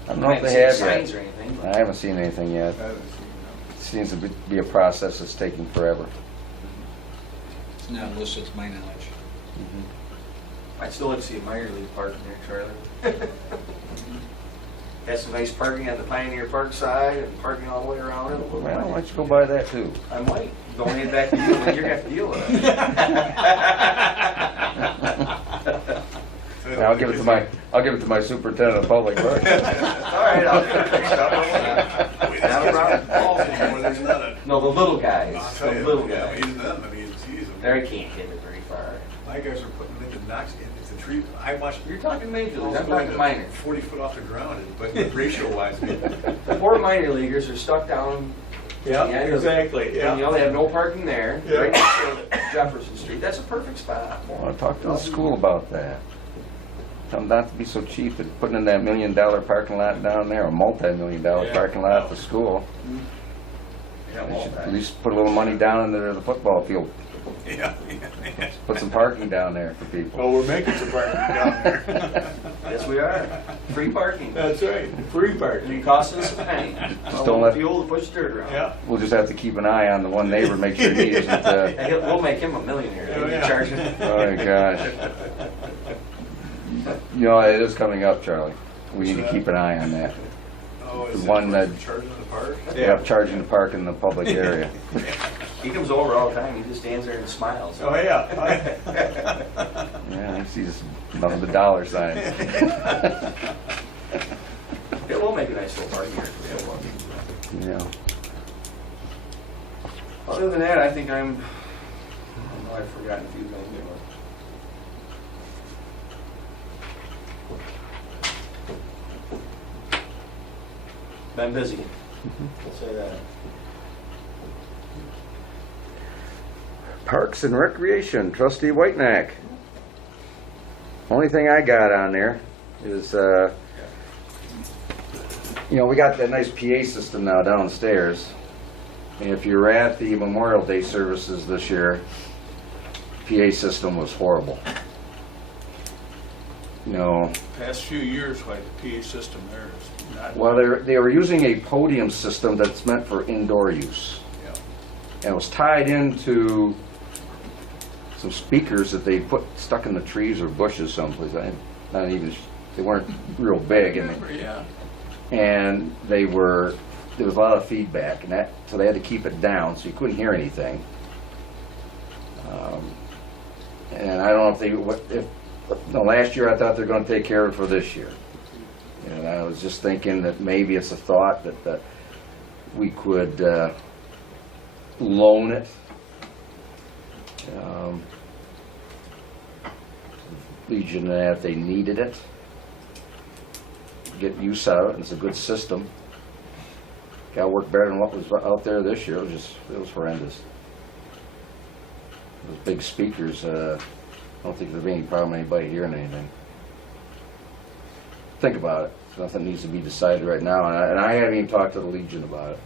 I don't know if haven't they have seen signs yet. or anything, I but haven't seen anything yet. I haven't seen, no. It seems to be a process that's taking forever. It's not listed to my knowledge. I'd still like to see a minor league parking there, Charlie. Has some nice parking on the Pioneer Park side and parking all the way around it. Well, why don't you go by that too? I might. Donate it back to you, and you're gonna have to deal with it. I'll give it to my superintendent of public works. All right, I'll get it fixed up. Not a problem. There's none. No, the little guys, I'll the tell you, little yeah, guys. even them, I mean, geez. They can't hit it very far. My guys are putting them into Knox, it's a tree, I watched. You're talking major league, I'm Going talking to minor. 40 foot off the ground, but ratio wise, The poor minor leaguers are stuck down. yeah, the end of- exactly, And, you know, they have no parking there, Yeah. right next to Jefferson Street. That's a perfect spot. I want to talk to the school about that. Tell them not to be so cheap at putting in that $1 million parking lot down there, a multi-million-dollar Yeah. parking lot at the school. Yeah, They all should that. at least put a little money down into the football field. yeah. Put some parking down there for people. Well, we're making some parking down there. Yes, we are. Free parking. That's right, free It parking. costs us a penny. Just don't let- Fuel to push dirt around. Yeah, We'll just have to keep an eye on the one neighbor, make sure he isn't, And we'll make him a millionaire. Oh, He'll be yeah. charging. oh my gosh. You know, it is coming up, Charlie. We need to keep an eye on that. Oh, is The it one that- charging in the park? Yeah, charging to park in the public area. He comes over all the time. He just stands there and smiles. oh, yeah. Yeah, he sees none of the dollar signs. It will make a nice little party here. Yeah. Other than that, I think I know I've forgotten a few things. Been busy. We'll say that. Parks and Recreation, Trustee Whitenack. Only thing I got on there is, you know, we got that nice PA system now downstairs. And if you were at the Memorial Day services this year, PA system was horrible. You know, Past few years, like the PA system there is not. well, they were using a podium system that's meant for indoor use. Yeah. And it was tied into some speakers that they put stuck in the trees or bushes someplace. They weren't real big, Yeah, and there was a lot of feedback, and so they had to keep it down so you couldn't hear anything. And I don't know last year I thought they're going to take care of it for this year. And I was just thinking that maybe it's a thought that we could loan it. Legion, if they needed it, get use out of it, and it's a good system. Got to work better than what was out there this year. It was horrendous. Those big speakers, I don't think there'll be any problem with anybody hearing anything. Think about it. Nothing needs to be decided right now, and I haven't even talked to the Legion about it.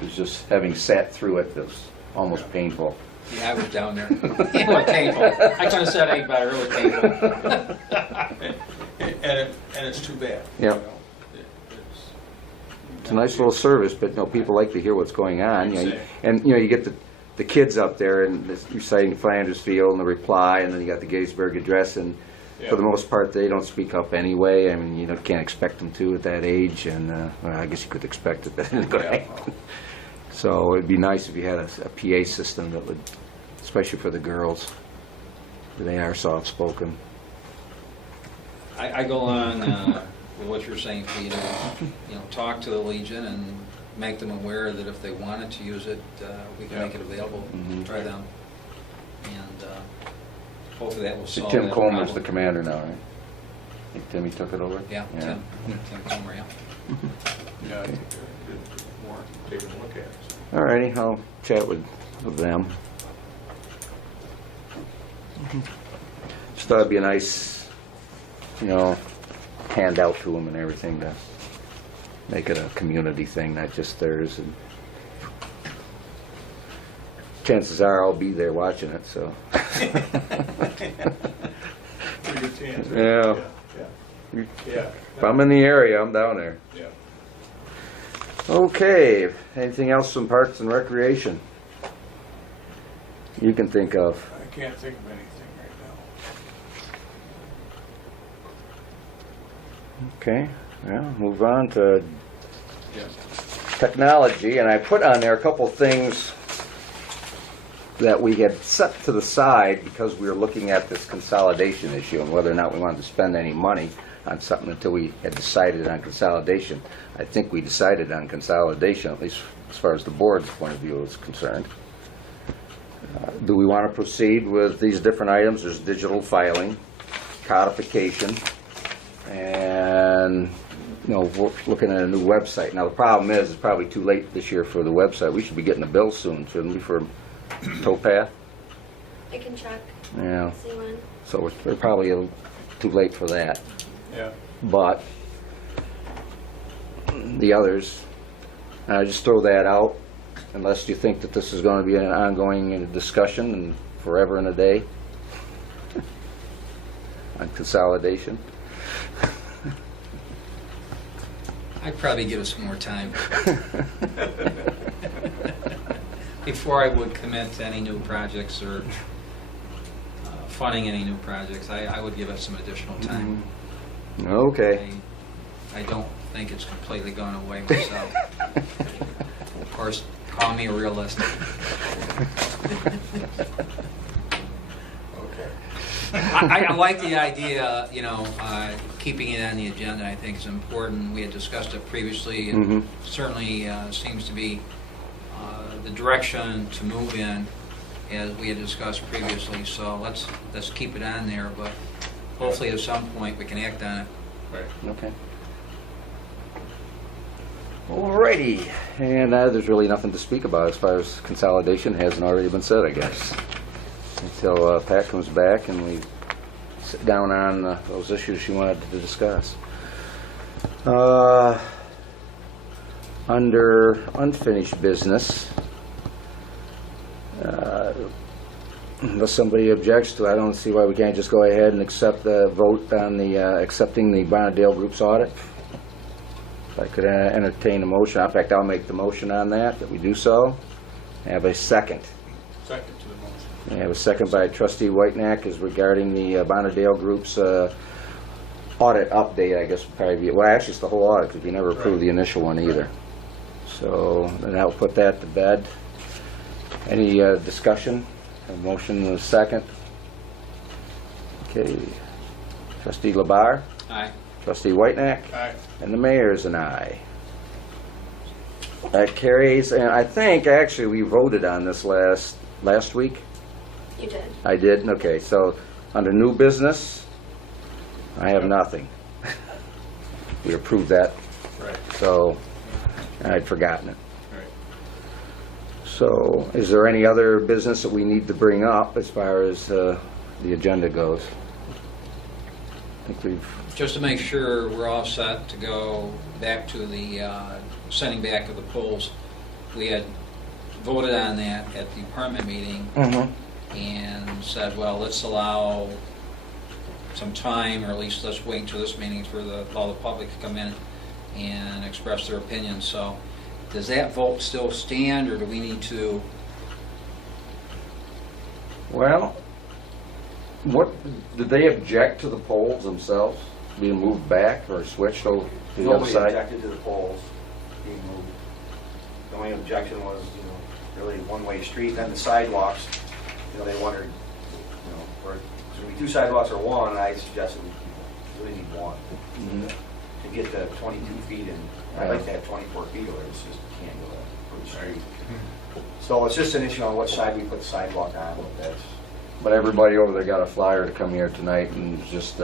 It was just having sat through it that was almost painful. Yeah, I was down there. It was painful. I could have said anything better. It was painful. And it's too bad. Yeah. You know. It's a nice little service, but people like to hear what's going on. And you get the kids up there and reciting Flanders Field and the reply, and then you got the Gettysburg Address, and for the most part they don't speak up anyway. I mean, you can't expect them to at that age, and well, I guess you could expect it, but anyway. So it'd be nice if you had a PA system that would, especially for the girls. They are soft-spoken. I go along with what you're saying, Peter. Talk to the Legion and make them aware that if they wanted to use it, we can make it available to them. And hopefully that will solve Tim that Coleman's the problem. commander now, right? I think Timmy took it over? Yeah, Tim Comer, yeah. Yeah, I think they're more taking a look at it. All righty, I'll chat with them. Just thought it'd be a nice, handout to them and everything to make it a community thing, not just theirs. And chances are I'll be there watching it, so. Pretty good chance. Yeah. Yeah. Yeah. If I'm in the area, I'm down there. Yeah. Okay, anything else from Parks and Recreation you can think of? I can't think of anything right now. Okay, well, move on to Yeah. technology, and I put on there a couple things that we had set to the side because we were looking at this consolidation issue and whether or not we wanted to spend any money on something until we had decided on consolidation. I think we decided on consolidation, at least as far as the board's point of view is concerned. Do we want to proceed with these different items? There's digital filing, codification, and we're looking at a new website. Now the problem is, it's probably too late this year for the website. We should be getting a bill soon, shouldn't we, for Towpath? I can check, Yeah, see when. so we're probably a little too late for that. Yeah. But the others, I just throw that out, unless you think that this is going to be an ongoing discussion and forever and a day on consolidation. I'd probably give us some more time before I would commit to any new projects or funding any new projects. I would give us some additional time. Okay. I don't think it's completely gone away myself. Of course, call me a realist. Okay. I like the idea, keeping it on the agenda. I think is important. We had discussed it previously, and certainly seems to be the direction to move in, as we had discussed previously. So let's keep it on there, but hopefully at some point we can act on it. Right. Okay. Alrighty, and there's really nothing to speak about as far as consolidation. Hasn't already been said, I guess, until Pat comes back and we sit down on those issues she wanted to discuss. Under unfinished business, unless somebody objects to it, I don't see why we can't just go ahead and accept the vote on the accepting the Bonadale Group's audit. If I could entertain a motion. In fact, I'll make the motion on that we do so. Have a second. Second to the motion. I have a second by Trustee Whitenack is regarding the Bonadale Group's audit update, I guess would probably be, well, actually it's the whole audit because we never approved the initial one either. So then I'll put that to bed. Any discussion? A motion and a second. Okay. Trustee Labar, Aye. Trustee Whitenack, Aye. and the mayor is an aye. That carries, and I think actually we voted on this last week. You did. I did, okay, so under new business, I have nothing. We approved that, Right, so I'd forgotten it. right. So is there any other business that we need to bring up as far as the agenda goes? I think we've, Just to make sure we're all set to go back to the sending back of the polls, we had voted on that at the department meeting and said, well, let's allow some time, or at least let's wait until this meeting for all the public to come in and express their opinions. So does that vote still stand, or do we need to? well, what, did they object to the polls themselves being moved back or switched over to the other Nobody side? objected to the poles being moved. The only objection was, really one-way street, then the sidewalks, they wondered, or should we do sidewalks or one? I suggested we really need one Mhm. to get to 22 feet, and I'd like to have 24 feet, or it's just can't go that for the street. So it's just an issue on which side we put the sidewalk on, but that's, But everybody over there got a flyer to come here tonight, and it's just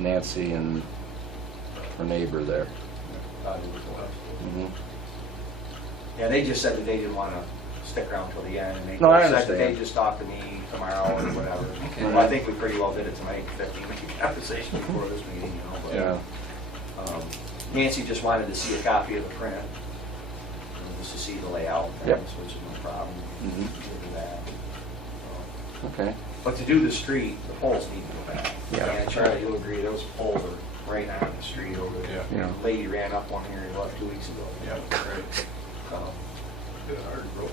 Nancy and her neighbor there. Mhm. yeah, they just said that they didn't want to stick around till the end, and they No, I said that understand. they just talk to me tomorrow or whatever. Okay. Well, I think we pretty well did it tonight, 15-minute conversation before this meeting, but, Yeah. Nancy just wanted to see a copy of the print, just to see the layout, and Yep. things, which is no problem. Mhm. We can do that. Okay. But to do the street, the poles need to go back. Yeah. And Charlie, you'll agree, those poles are right on the street over there. Yeah. Yeah. Lady ran up one here, what, 2 weeks ago? Yeah, right. So, Been a hard road.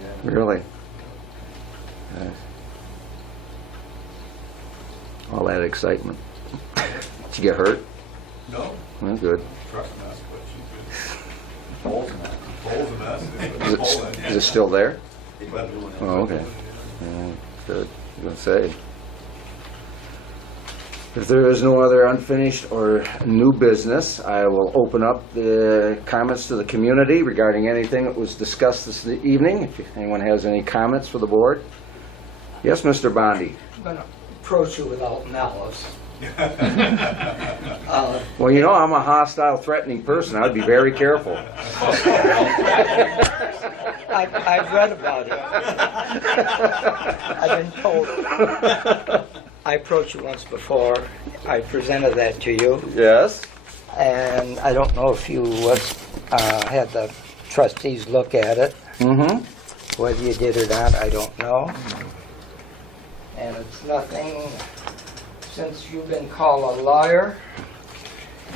yeah. Really? All that excitement. Did you get hurt? No, Well, good. truck's a mess, but she's good. Poles and that. Pole's a mess. Is it, is it still there? They've been doing it. Oh, okay. Yeah, good. I was gonna say. If there is no other unfinished or new business, I will open up the comments to the community regarding anything that was discussed this evening. If anyone has any comments for the board. Yes, Mr. Bondi? I'm going to approach you without malice. Well, you know, I'm a hostile, threatening person. I'd be very careful. I've read about it. I've been told. I approached you once before. I presented that to you, Yes? and I don't know if you had the trustees look at it. Mm-hmm. Whether you did or not, I don't know. And it's nothing, since you've been called a liar,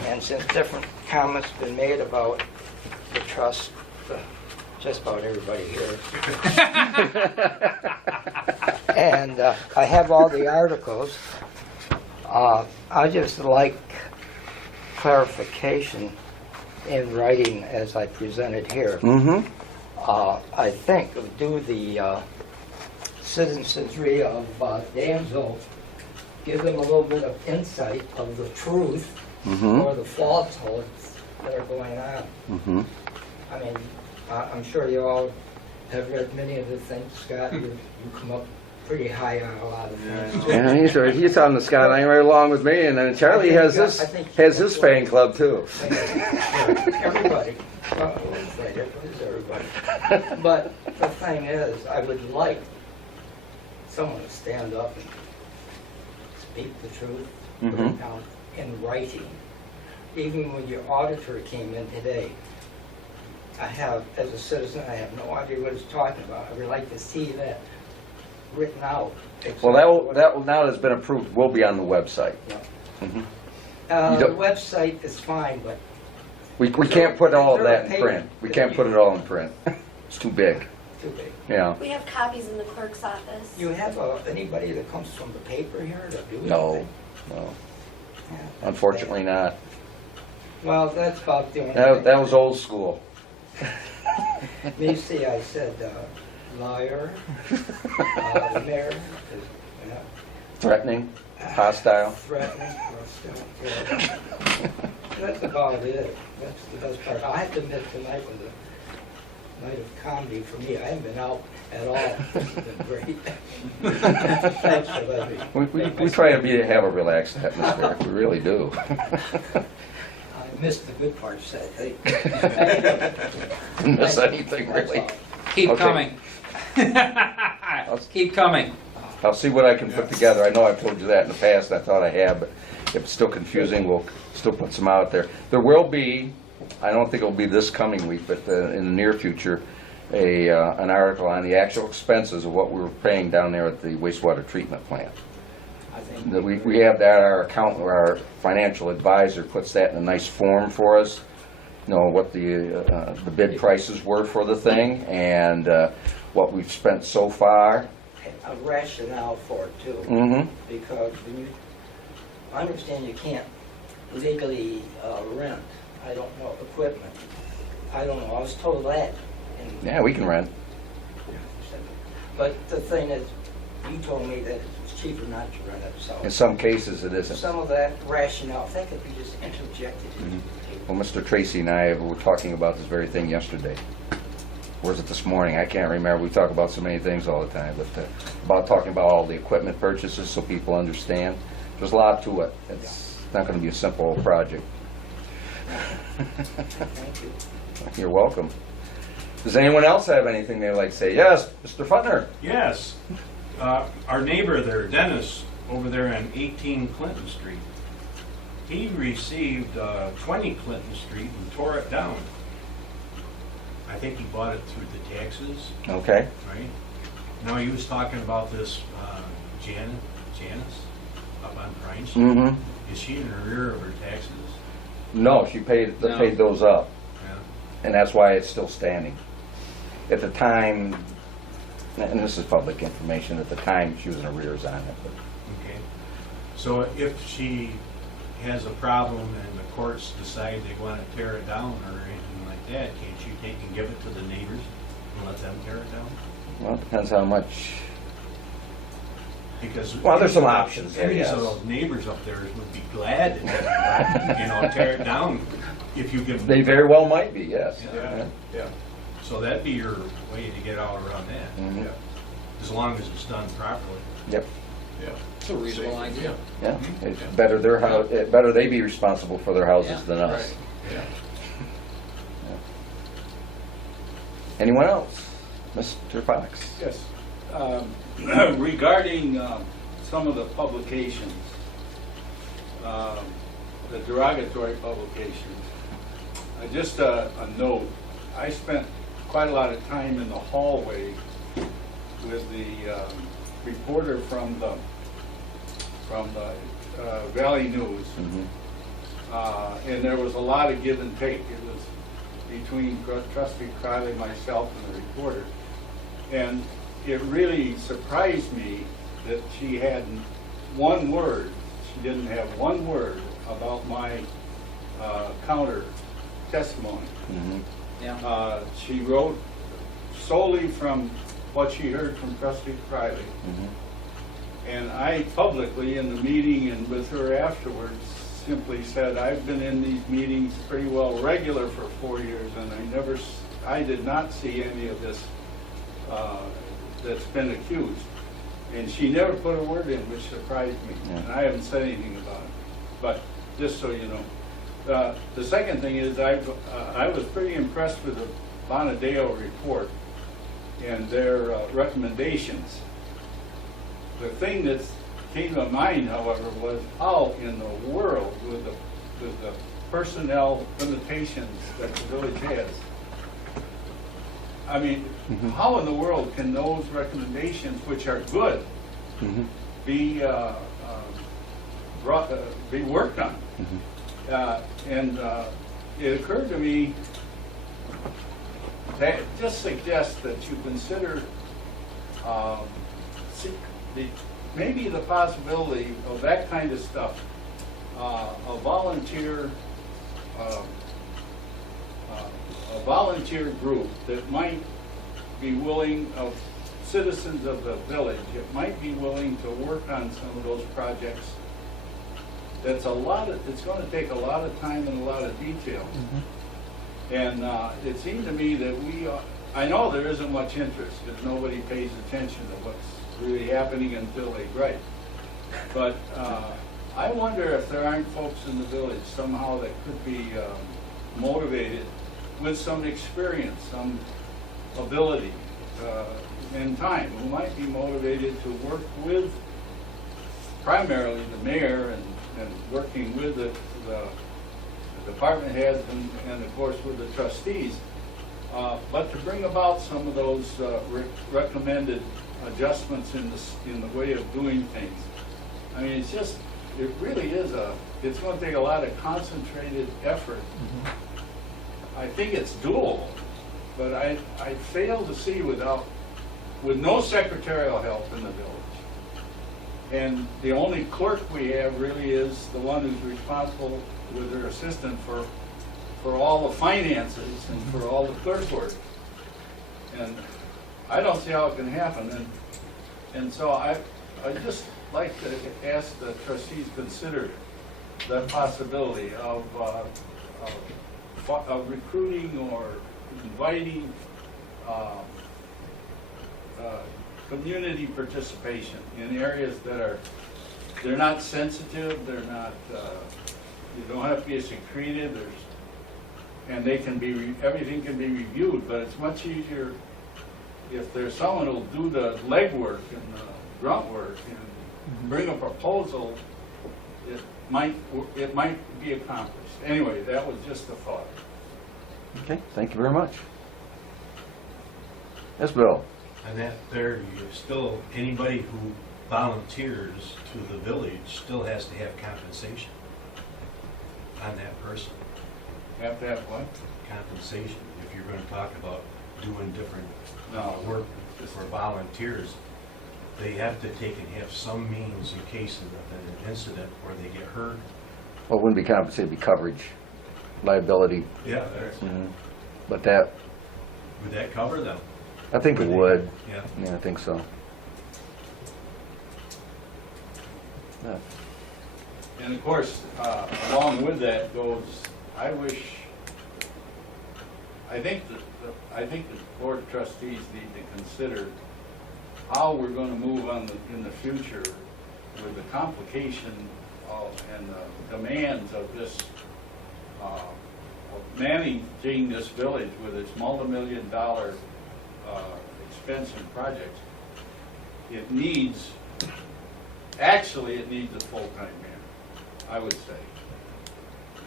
and since different comments been made about the trust, just about everybody here. And I have all the articles. I just like clarification in writing as I presented here. Mm-hmm. I think do the citizenry of Danville, give them a little bit of insight of the truth Mm-hmm. or the falsehoods that are going on. Mm-hmm. I mean, I'm sure you all have read many of the things, Scott. You come up pretty high on a lot of things. Yeah, he's on the skyline right along with me, and then Charlie has I this think- has his fan club too. Everybody. Well, I wouldn't say everybody's everybody. But the thing is, I would like someone to stand up and speak the truth, put Mhm. it down in writing. Even when your auditor came in today, I have, as a citizen, I have no idea what he's talking about. I would like to see that written out. Well, that will now that it's been approved, will be on the website. Mhm. You The don't- website is fine, but We can't put all of Is there a that in page print. We that can't you- put it all in print. It's too big. too big. Yeah. We have copies in the clerk's office. You have anybody that comes from the paper here to do No. anything? No. Yeah. Unfortunately not. Well, that's about the only thing. That was old school. You see, I said liar, mayor, yeah, Threatening, hostile. threatening, hostile, yeah. That's about it. That's the best part. I have to admit tonight was night of comedy for me. I haven't been out at all. It's been great. Thanks for letting me. We try to have a relaxed atmosphere, we really do. I missed the good parts that day. Didn't miss anything, really. That's all. Keep Okay. coming. Keep coming. I'll see what I can put together. I know I've told you that in the past, I thought I had, but if it's still confusing, we'll still put some out there. There will be, I don't think it'll be this coming week, but in the near future, an article on the actual expenses of what we were paying down there at the wastewater treatment plant. I think That we have that, our accountant, or our financial advisor puts that in a nice form for us, you know, what the bid prices were for the thing, and what we've spent so far. a rationale for it too. Mm-hmm. Because when you, I understand you can't legally rent, I don't know, equipment. I don't know, I was told that. Yeah, we can rent. But the thing is, you told me that it's cheaper not to rent it, In so. some cases, it isn't. Some of that rationale, if that could be just interjected into Well, Mr. Tracy and I were talking about this very thing yesterday. Or was it this morning? I can't remember. We talk about so many things all the time, but about talking about all the equipment purchases so people understand. There's a lot to it. It's not going to be a simple project. Thank you. You're welcome. Does anyone else have anything they'd like to say? Yes, Mr. Futner. Yes. Our neighbor there, Dennis, over there on 18 Clinton Street, he received 20 Clinton Street and tore it down. I think he bought it through the taxes, Okay. right? Now he was talking about this Janice up on Pine Street. Mm-hmm. Is she in arrear of her taxes? No, she paid those up, Yeah. and that's why it's still standing. At the time, and this is public information, at the time she was in arrears on it. But Okay. So if she has a problem and the courts decide they want to tear it down or anything like that, can't you take and give it to the neighbors and let them tear it down? well, it depends how much. Because Well, there's some options there, Any yes. of those neighbors up there would be glad to have, tear it down if you give them. They very well might be, yes. Yeah. Yeah. So that'd be your way to get all around that, Mhm. as long as it's done properly. Yep. Yeah. It's a reasonable idea. Yeah. It's better their house. Better they be responsible for their houses Yeah, than us. Right. Yeah. Anyone else? Mr. Fox. Yes. Regarding some of the publications, the derogatory publications, just a note, I spent quite a lot of time in the hallway with the reporter from the Valley News, and there was a lot of give and take. It was between Trustee Crowley, myself, and the reporter. And it really surprised me that she had one word, she didn't have one word about my counter testimony. Yeah. She wrote solely from what she heard from Trustee Crowley. And I publicly, in the meeting and with her afterwards, simply said, I've been in these meetings pretty well regular for 4 years, and I did not see any of this that's been accused. And she never put a word in, which surprised me. Yeah. And I haven't said anything about it. But just so you know. The second thing is, I was pretty impressed with the Bonadeo report and their recommendations. The thing that came to mind, however, was how in the world, with the personnel limitations that the village has, I mean, how in the world can those recommendations, which are good, be worked on? And it occurred to me that just suggest that you consider maybe the possibility of that kind of stuff, a volunteer group that might be willing, of citizens of the village, it might be willing to work on some of those projects. It's going to take a lot of time and a lot of detail. And it seemed to me that I know there isn't much interest, because nobody pays attention to what's really happening until they write. But I wonder if there aren't folks in the village somehow that could be motivated with some experience, some ability, and time, who might be motivated to work with primarily the mayor and working with the department heads and of course with the trustees, but to bring about some of those recommended adjustments in the way of doing things. I mean, it really is it's going to take a lot of concentrated effort. I think it's doable, but I fail to see with no secretarial help in the village. And the only clerk we have really is the one who's responsible with her assistant for all the finances and for all the clerk work. And I don't see how it can happen. And so I just like to ask the trustees consider the possibility of recruiting or inviting community participation in areas that they're not sensitive, they're not, you don't have to be secretive, and they can be, everything can be reviewed, but it's much easier if there's someone who'll do the legwork and the grunt work and bring a proposal, it might be accomplished. Anyway, that was just a thought. Okay, thank you very much. Yes, Bill? And that there, you still, anybody who volunteers to the village still has to have compensation on that person. Have to have what? Compensation, if you're gonna talk about doing different No. work for volunteers, they have to take and have some means in case of an incident where they get hurt. Well, it wouldn't be compensated, it'd be coverage, liability. Yeah, that's, But that, would that cover them? I think it would. Yeah. Yeah, I think so. Yeah. And of course, along with that goes, I think the board of trustees need to consider how we're going to move on in the future with the complication and the demands of this, of managing this village with its multi-million-dollar expense and projects. It needs a full-time mayor, I would say.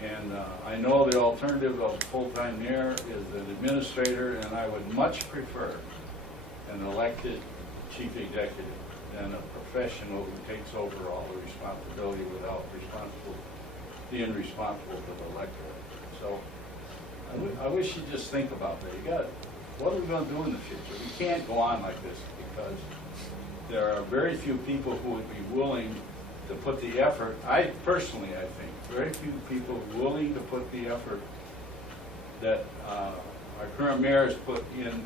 And I know the alternative of full-time mayor is an administrator, and I would much prefer an elected chief executive than a professional who takes over all the responsibility without being responsible to the electorate. So I wish you'd just think about that. What are we going to do in the future? We can't go on like this because there are very few people who would be willing to put the effort. I think very few people willing to put the effort that our current mayor has put in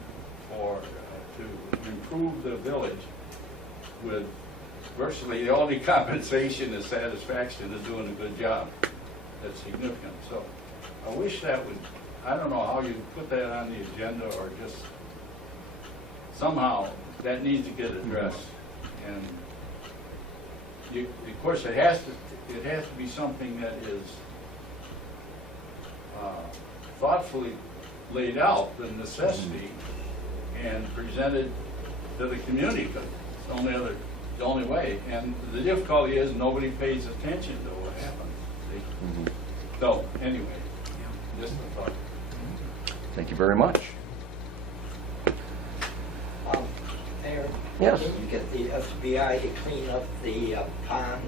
to improve the village with virtually the only compensation is satisfaction of doing a good job. That's significant. So I wish that would, I don't know how you put that on the agenda, or just somehow that needs to get addressed. And of course, it has to be something that is thoughtfully laid out, the necessity, and presented to the community, because it's the only way. And the difficulty is nobody pays attention to what happens. See? So anyway, just a thought. Thank you very much. Mayor? Yes. Can you get the FBI to clean up the pond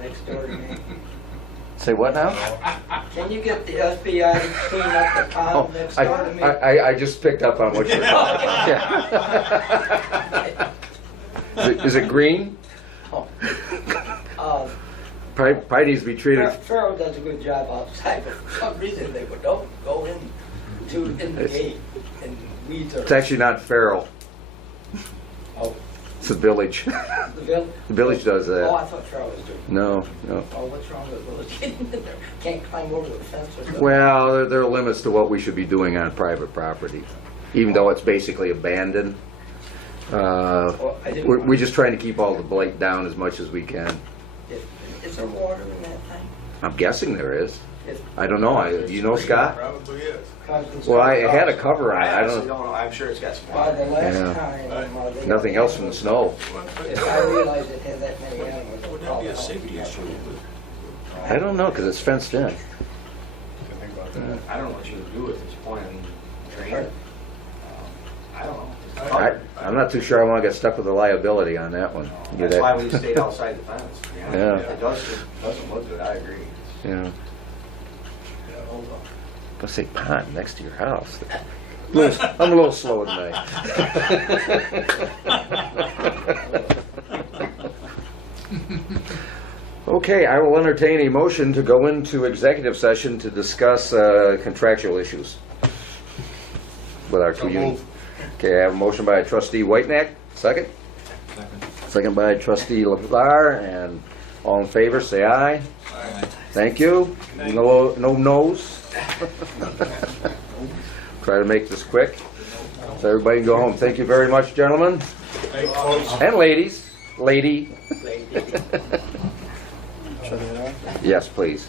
next door to me? Say what now? Can you get the FBI to clean up the pond next door to me? I just picked up on what you're talking about. Yeah. Is it green? Probably needs to be treated. Farrell does a good job outside, but for some reason they don't go in the gate and weeds are. It's actually not feral. Oh, It's the village. the village? The village does Oh, that. I thought Farrell was doing it. No. Oh, what's wrong with the village? Can't climb over the fence or something? Well, there are limits to what we should be doing on private property. even though it's basically abandoned. Well, I didn't We're just trying to keep all the blight down as much as we can. Is there water in that thing? I'm guessing there is. I don't know. Do you know, Scott? Probably is. Well, I had a cover on it. I I honestly don't, don't know, I'm sure it's got some Well, water. the last Yeah. time. They nothing else from the snow. If I realized it had that many animals. Would that be a safety issue? I don't know, because it's fenced in. Can think about that. I don't know what you would do at this point, I mean, drain it. I don't know. I'm not too sure I want to get stuck with the liability on that one. Yeah, That's why we stayed outside the fence. Yeah. It doesn't look good, I agree. Yeah. Yeah, hold on. Go say pond next to your house. I'm a little slow tonight. Okay, I will entertain a motion to go into executive session to discuss contractual issues with our two unions. Okay, I have a motion by trustee Whitenack, second? Second by trustee LeVar, and all in favor, say aye. Thank you. No no's. Try to make this quick, so everybody can go home. Thank you very much, gentlemen. Hey, folks, And ladies. Lady. Yes, please.